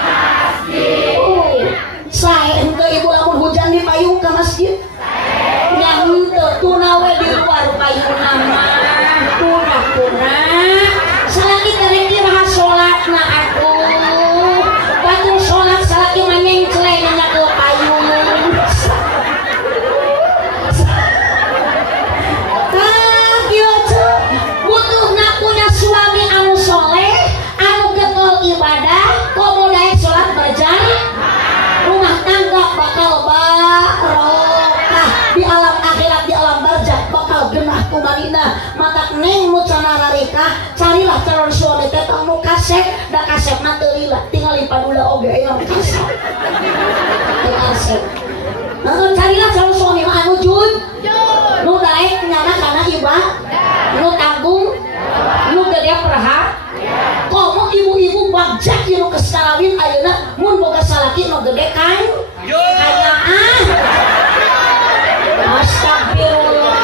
masjid sae henteu ibu lamun hujan di payung ka masjid nya henteu tuna we di luar payungna mah tuna salaki terek iraha salatna atuh batu sholat salaki manyeng celenanya ke payung butuhna punya suami anu soleh anu getol ibadah komo daek sholat berjamaah rumah tangga bakal barokah di alam akhirat di alam barzakh bakal genah kumanina matak neng mucana rarikah carilah calon suami teh nu kasep da kasep mah teu lila tinggal padula oge aya kasep teu kasep carilah calon suami mah anu jujur nu daek nyana kana ibadah nu tanggung nu gede perha komo ibu-ibu bagjak ieu kesalawin ayeuna mun boga salaki nu gede kan kayaan astagfirullah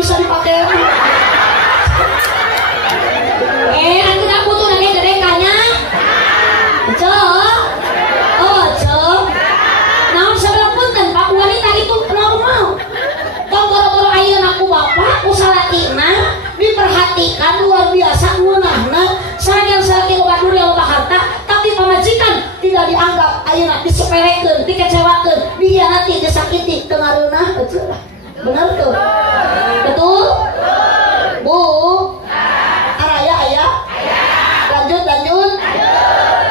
bisa dipakai aku tak butuh lagi gedekannya cok naon sebelum punten Pak wanita itu normal tong boro-boro ayeuna aku bapak usalakina diperhatikan luar biasa ngeunahna sanajan salaki loba duri loba harta tapi pamajikan tidak dianggap ayeuna disepelekeun dikecewakeun dihianati disakiti teu ngareunah bener tuh betul Bu araya ayah lanjut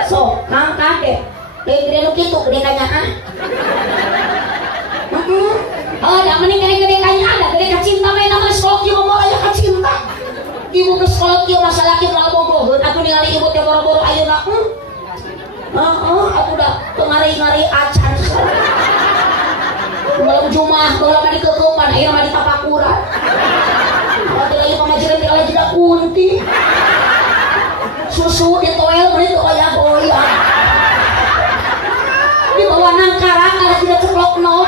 so kang kade gede nu kitu gede kanyaan oh da mending gede kanyaan ada gede kacinta mah namanya sekolah kieu moal aya kacinta ibu ke sekolah kieu masalah kieu moal bogoheun atuh ningali ibu teh boro-boro ayeuna aku udah ngari-ngari acan malam Jumat kalau mah dikeupan aya mah ditapakuran ada lagi pamajikan di ala tidak kunti susu di toel mah itu goyah-goyah di bawah nangkarang kalah tidak ceplok nol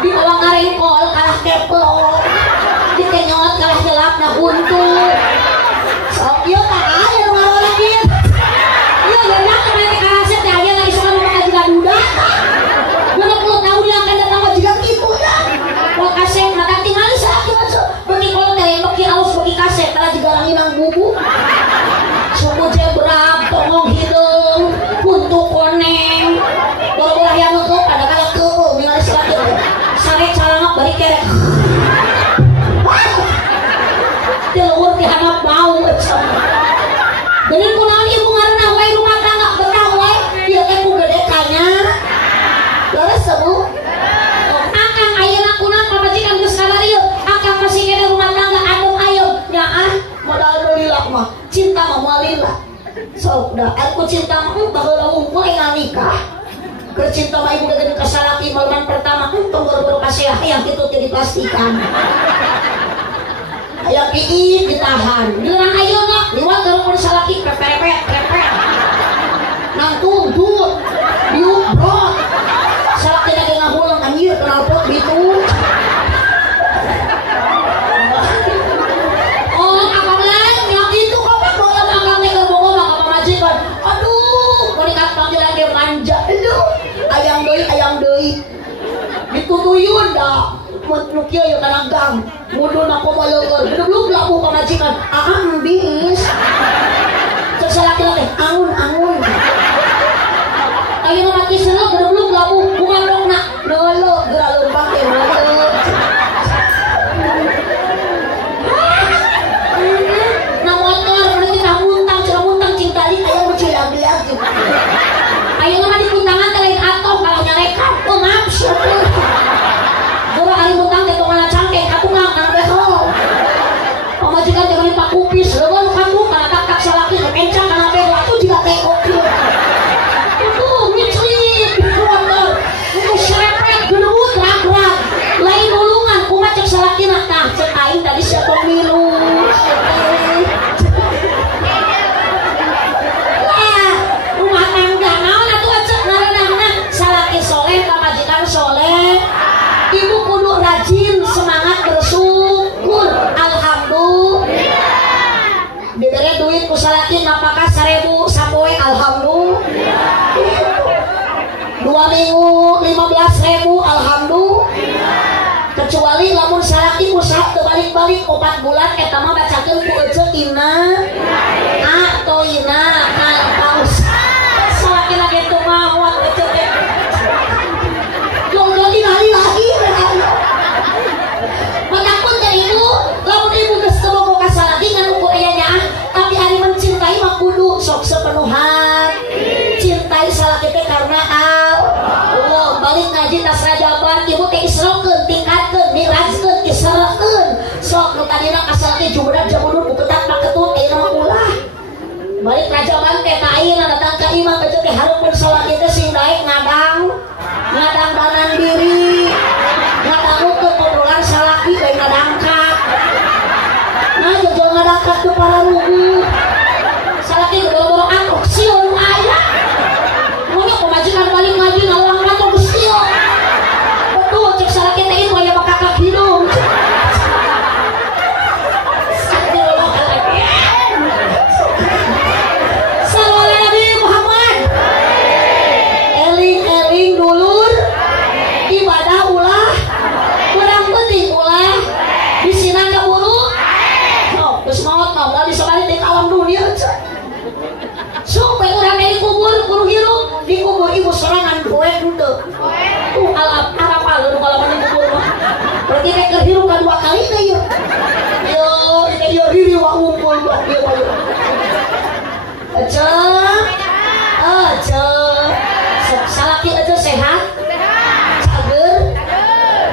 di bawah ngarengkol kalah keplok di kenyot kalah gelap na untung sok ieu tah aya nu ngarolah kieu ieu beunang kemarin karasep teh aya na isokan mah juga duda 20 tahun yang akan datang juga gitu ya mau kasep mata tinggal sakit bagi kalau tembok ki aus bagi kasep tara juga langit nang bubu suku jebrab tongong hidung untuk koneng bola-bola yang ngeup ada kala keueuh ningali sakit sare calangap bari kerek teueur ti handap bau bener kunaon ibu ngaranna wae rumah tangga betah wae ieu teh ku gede kanya leres sebu akang ayeuna kunaon pamajikan geus kalarieu akang masih kene rumah tangga adem ayem nyaah modal lila cinta mah mualila. So, udah aku cinta mah baheula unggul yang nikah. Keur cinta mah ibu gede kasalaki malaman pertama tong baru kasih yang kitu teh dipastikan. Aya piit ditahan. Geurang ayeuna liwat keur salaki pepepet pepet. Nangtung duit diuk bro. Salaki lagi ngahulang anjir kenal pot gitu. Ayang deui ditutuyun dah nu kieu ya kana gang mudun aku baleueur belum labu pamajikan bis cek salaki-laki angun ayeuna mati seuleuh belum labu bunga dongna deuleuh geura leumpang teh na motor berarti tah muntang cara muntang cinta di aya nu cilag-cilag ayeuna mah dipuntangan teh lain atoh kalau nyarekan oh maaf syukur gua ari mutang teh tongana cangkeng aku nang behol pamajikan teh mani pakupis leuweung kamu kana kakak salaki kencang kana behol atuh jiga teh oke itu micrit motor itu serepet gedeut rag-rag lain ulungan kumaha cek salakina tah cek aing tadi siapa milu soleh ibu kudu rajin semangat bersyukur alhamdulillah diberi duit ku salaki napakah 1000 sapoe alhamdulillah 2 minggu 15.000 alhamdulillah kecuali lamun salaki usaha terbalik-balik 4 bulan eta mah bacakeun ku ece inna atau ina kal paus salaki lagi teu mawat ece teh lagi maka dari itu lamun ibu geus teu boga salaki ngan ukur aya nyaah tapi ari mencintai mah kudu sok sepenuh hati cintai salaki teh karena Allah balik ngaji tas rajaban ibu teh isrokeun tingkatkeun mirajkeun isrokeun sok nu tadina kasalaki jumlah jamudun buketak paketut ayeuna mah ulah balik rajaban teh ta ayeuna datang ka imam baca teh hareupeun salaki teh sing daek ngadang danan diri ngadamukeun obrolan salaki bae ngadangkat nah jojo ngadangkat ke para rugu salaki boro-boro atok sion aya monya pemajikan balik ngaji ngawang atok sion betul cek salaki teh itu aya bakakak hidung supaya orang yang dikubur guru hirup dikubur ibu serangan poek dulu alam apa lu kalau mana dikubur berarti kayak kehirup kan 2 kali deh yuk dia diri wa umpul buat dia wayo aja salaki aja sehat cager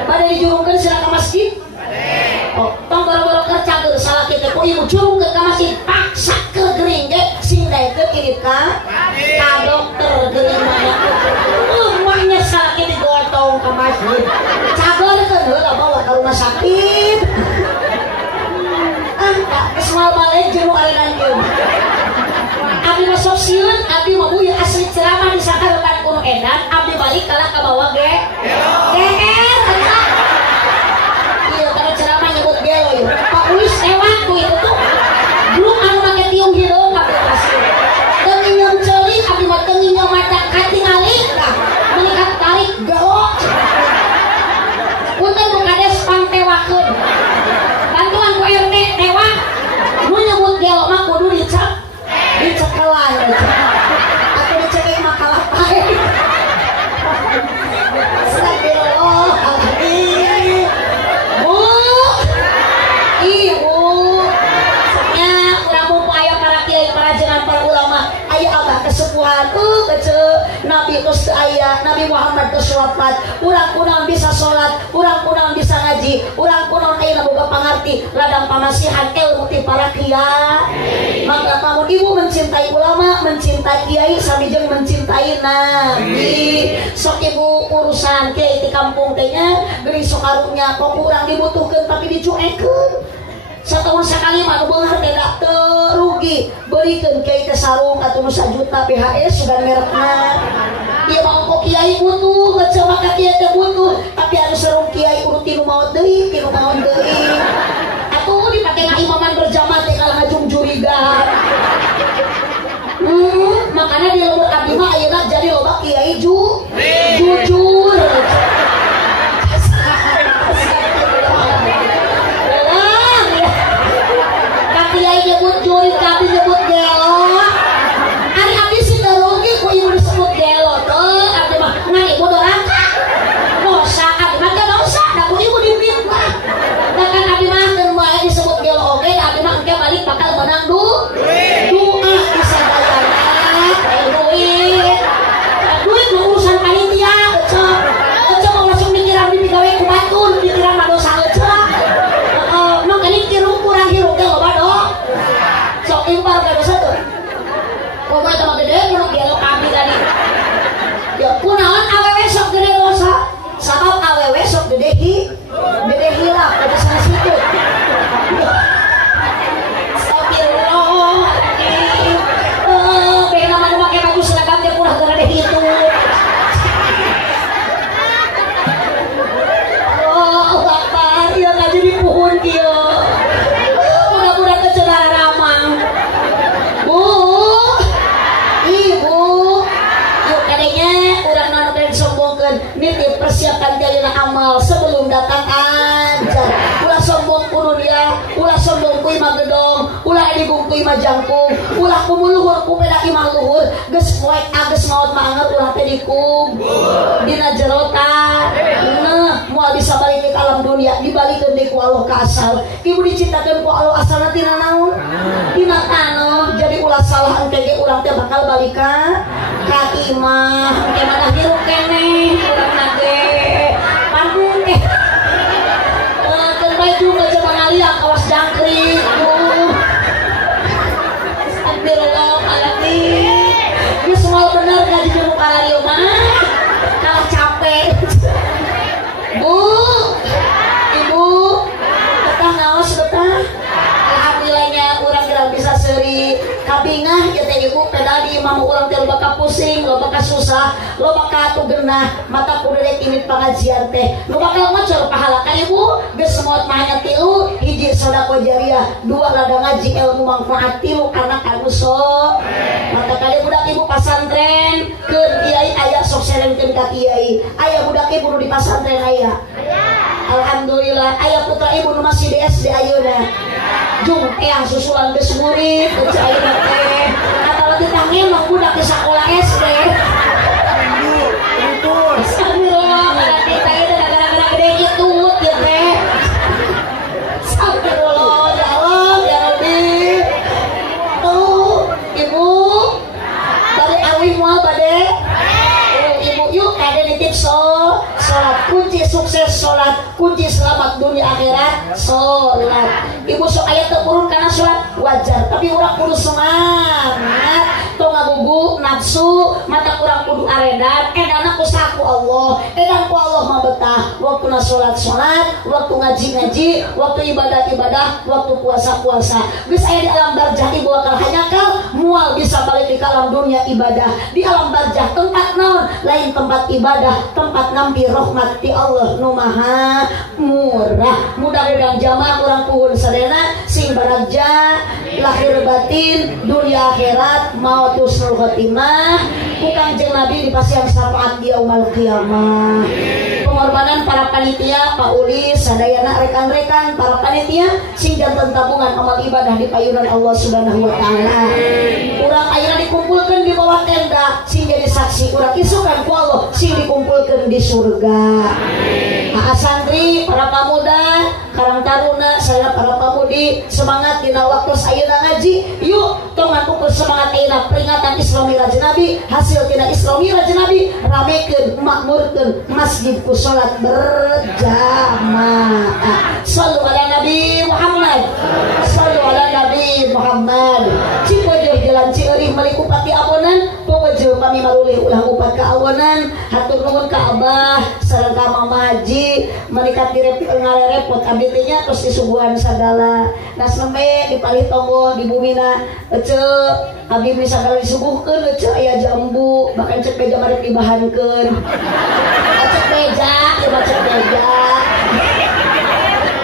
pada dijurungkan sila ke masjid tong baru-baru kerja ke salaki teh ku ibu jurungkeun ka masjid paksa ke gering ge sindaikeun irit ka dokter geuning mah umahnya salaki digotong ka masjid cagerkeun heula bawa ka rumah sakit geus moal balik jeung nu arenakeun abdi mah sok sieun abdi mah buya asli ceramah di sakareupan kuno edan abdi balik kalah ka bawah ge geer eta ieu kana ceramah nyebut gelo ieu Pak Ulis lewat tuh itu tuh belum anu make tiung hidung abdi kasih teuing ceulik abdi mah teuing mata katingali tah meunikat tarik gelo punten ku kades pantewakeun bantuan ku RT tewa nu nyebut gelo mah kudu dicekelan aku dicekek makalah pae astagfirullahaladzim bu ibu nya kurang mumpung aya para kiai para jenengan para ulama aya abah kesepuhan kece Nabi terus aya, Nabi Muhammad terus wafat, urang kunaon bisa sholat, urang kunaon bisa ngaji, urang kunaon ayeuna boga pangarti ladang pamasihan ilmu ti para kiai. Maka kamu ibu mencintai ulama, mencintai kiai, samijeng mencintai Nabi. Sok ibu urusan kiai di kampung tehnya geuning sok karunya kok urang dibutuhkeun tapi dicuekeun. Setahun sekali mah beunghar teh da teu rugi beulikeun kiai teh sarung atuh 1 juta PHS sudah merekna. Ieu mah kok kiai butuh, ngecewa ka kiai teh butuh, tapi anu sarung kiai urut tinu maot deui, tinu maot deui. Atuh dipake ngaimaman berjamaah teh kalah ngajung jurigan. Makanya di lembur abdi mah ayeuna jadi loba kiai jujur. Kiai nyebut juri, tapi nyebut gelo. Ari abdi sih terugi ku ibu disebut gelo tuh. Abdi mah ngan ibu doraka. Dosa abdi mah teh dosa, da ku ibu difitnah. Da kan abdi mah teu bae disebut gelo oge, abdi mah engke balik bakal menang doa bisa bayar duit. Duit mah urusan panitia, ecep mau langsung mikiran di gawe ku batur, pikiran mah dosa ecep. Makanya kiru kurang hirup ge loba do. Sok ibu baru gak dosa tuh. Pokoknya teman gede kudu gelo kami tadi. Ya kunaon awewe sok gede dosa. Sabab awewe sok gede hilap gede sana situ. Astagfirullahaladzim. Pengen nama pakai baju seragam dia pulang ke gede itu. Oh Akbar, dia gak jadi puhun dia. Mudah-mudahan ke saudara Ramang. Bu, ibu, yuk kadenya urang nanu kalian sombongkan. Nitip persiapkan jalina amal sebelum datang ajar. Ulah sombong kudu dia, ulah sombong ku imah gedong, ulah edigung ku imah jangkung, ulah kumuluhur ku peda imah luhur, geus poek ages maot manget ulah teh dikubur dina jerotan. Nah, moal bisa balik ke alam dunia dibalikeun deui ku Allah ka asal. Ibu diciptakeun ku Allah asalna tina naon? Tina taneuh. Jadi ulah salah engke ge urang teh bakal balik ka imah. Engke mah hirup keneh urang nage. Panggung teh. Keun baju baca mangalia kawas jangkrik. Astagfirullahaladzim. Geus moal bener gaji jeung kalario mah. Kalah capek. Bu, ibu, betah naos betah. Alhamdulillahnya urang geura bisa seuri kabingah ya teh ibu pedal di imah urang teh loba ka pusing, loba ka susah, loba ka atuh genah, mata kudu dek ini pengajian teh. Nu bakal ngocor pahala ka ibu, geus moot mahanya 3, 1 sedekah jariah, 2 ladang ngaji ilmu manfaat, 3 anak anu sok. Mata kali budak ibu pasantren, keun kiai aya sok serengkeun ka kiai. Aya budak ibu nu di pasantren aya. Alhamdulillah aya putra ibu nu masih di SD ayeuna. Jung eyang susulan geus murid, geus ayeuna teh. Atawa ditangil mah budak di sakola SD. Astagfirullah, berarti teh gara-gara gede kitu ieu teh. Astagfirullah, ya Allah, ya Rabbi. Tuh, ibu. Bade awih moal bade. Ibu yuk kade nitip sholat kunci sukses sholat, kunci selamat dunia akhirat sholat. Ibu sok aya teu purun kana sholat wajar, tapi urang kudu semangat. Tong ngagugu nafsu, mata urang kudu aredan, edana ku saku Allah, edan ku Allah mah betah. Waktuna sholat, waktu ngaji, waktu ibadah, waktu puasa. Geus aya di alam barjah ibu akal hanyakal, mual bisa balik di alam dunia ibadah. Di alam barjah tempat naon? Lain tempat ibadah, tempat nampi rahmat ti Allah nu maha murah. Mudah-mudahan jamaah urang puhun sadayana sing baragja lahir batin dunia akhirat maut husnul khotimah ku Kangjeng Nabi di pasihan syafaat di yaumul qiyamah. Pengorbanan para panitia, Pak Uli, sadayana rekan-rekan para panitia sing janten tabungan amal ibadah di payunan Allah Subhanahu wa taala. Urang ayeuna dikumpulkeun di bawah tenda sing jadi saksi urang isukan ku Allah sing dikumpulkeun di surga. Santri, para pemuda, Karang Taruna, saya para pamudi semangat dina waktu ayeuna ngaji. Yuk tong ukur semangat ayeuna peringatan Isra Mi'raj Nabi hasil tina Isra Mi'raj Nabi ramekeun makmurkeun masjid ku salat berjamaah. Shallu ala Nabi Muhammad. Shallu ala Nabi Muhammad. Cipojoh jalan Cieuring Malikupati Awonan popojoh kami marulih ulah upat ka awonan hatur nuhun ka Abah sareng ka Mama Haji menikat ngarerepot abdi teh nya tos disuguhan sagala nas nembe dipalih tonggo di bumina ece abdi bisa sagala disuguhkeun ece aya jambu bahkan cek beja marek dibahankeun cek beja cek beja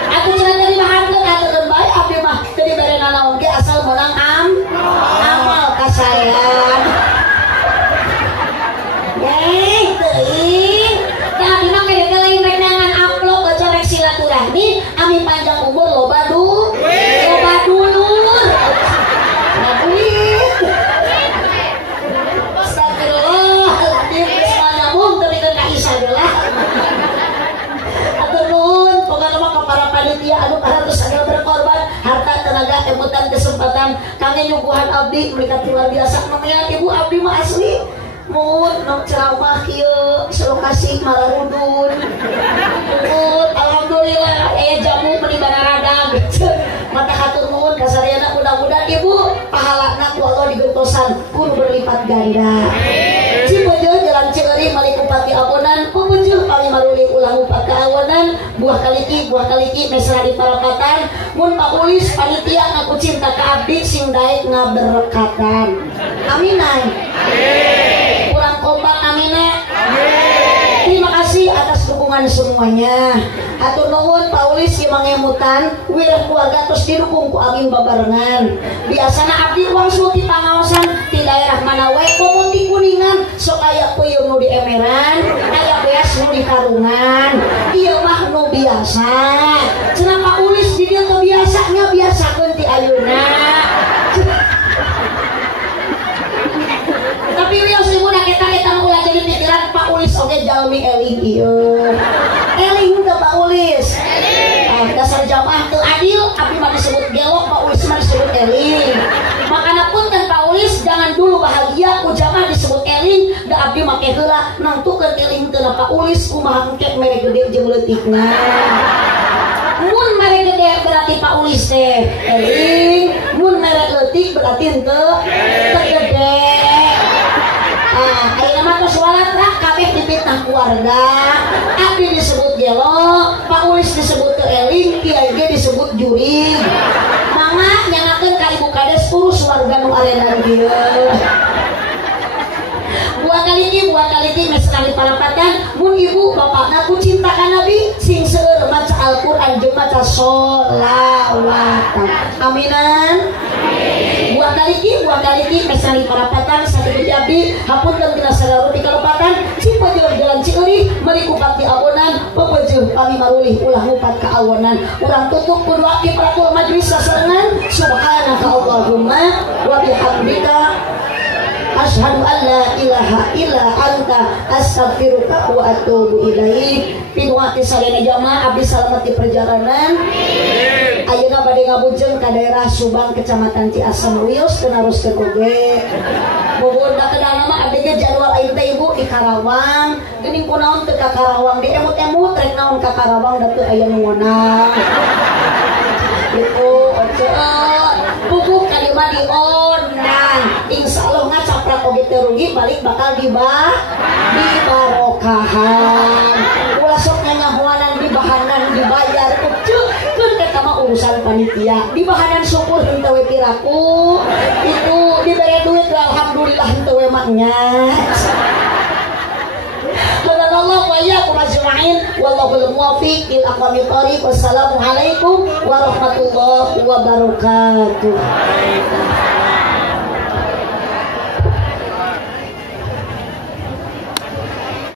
aku cenah dibahankeun atuh bae abdi mah teu dibere nanaon ge asal menang amal kasayan ami panjang umur loba dulur astagfirullah semuanya mung tapi kan Aisyah adalah atur nuhun pokoknya mah para panitia anu paratos adalah berkorban harta tenaga emutan kesempatan kangge nyuguhan abdi mereka luar biasa namanya ibu abdi mah asli mun nok ceramah kieu selokasi mararudun alhamdulillah jamu menibana radang mata hatur nuhun kasariana mudah-mudahan ibu pahalana ku Allah digentosan kudu berlipat ganda. Cipojoh jalan Cieuring Malikupati Awonan pumujuh kami maruli ulang upat ka awonan buah kaliki mesra di parapatan mun Pak Ulis panitia ngaku cinta ka abdi sing daek ngaberkatan aminan kurang kompak aminah. Terima kasih atas dukungan semuanya. Hatur nuhun Pak Ulis ieu mangemutan wireh keluarga terus didukung ku abdi babarengan. Biasana abdi wangsul ti pangaosan ti daerah mana we komo ti Kuningan sok aya peuyeum nu di Emeran, aya beas nu di Karungan. Ieu mah nu biasa. Cenah Pak Ulis di dieu teu biasa nya biasakeun ti ayeuna. Tapi wios ibuna kita ulah jadi pikiran Pak Ulis oge jalmi eling ieu. Eling teu Pak Ulis. Dasar jamaah teu adil, abdi mah disebut gelok, Pak Ulis mah disebut eling. Makana punten Pak Ulis jangan dulu bahagia ku jamaah disebut eling, da abdi make heula nangtukeun eling teu Pak Ulis kumaha engke mere gede jeung leutikna. Mun mere gede berarti Pak Ulis teh eling, mun mere leutik berarti teu gede. Ayeuna mah tos walat lah kabeh dipitnah keluarga. Abdi disebut gelo, Pak Ulis disebut teu eling, kiai ge disebut jurig. Mangga nyangakeun ka ibu kades urus warga nu arenan dieu. Buah kaliki mesra di parapatan mun ibu bapakna ku cinta ka Nabi sing seueur maca Al-Qur'an jeung maca sholawatan. Aminan. Buah kaliki mesra di parapatan sakitu abdi hapunten tina sagaru di kalepatan Cipojoh jalan Cieuring Malikupati Awonan pepejuh kami marulih ulah ngupat ka awonan urang tutup ku doa ti pratul majelis sasarengan subhanaka Allahumma wa bihamdika asyhadu an la ilaha illa anta astaghfiruka wa atubu ilaik. Pinuati salena jamaah abdi salamet di perjalanan. Ayeuna bade ngabujeng ka daerah Subang Kecamatan Ciasem Wios teu naruskeun oge. Bogorna kedaana mah abdi ge jadwal aing teh ibu di Karawang. Geuning kunaon teu ka Karawang di emut-emut rek naon ka Karawang da teu aya nu ngonang. Gitu pupuk kalima di ondang insyaallah ngacaprak oge teu rugi balik bakal dibarokahan ulah sok nyanyahoanan dibahanan dibayar keun eta mah urusan panitia dibahanan syukur henteu we piraku itu dibere duit alhamdulillah henteu we maknya. Wallahu wa iyyakum ajma'in wallahul muwaffiq ila aqwamit thoriq. Wassalamualaikum warahmatullahi wabarakatuh.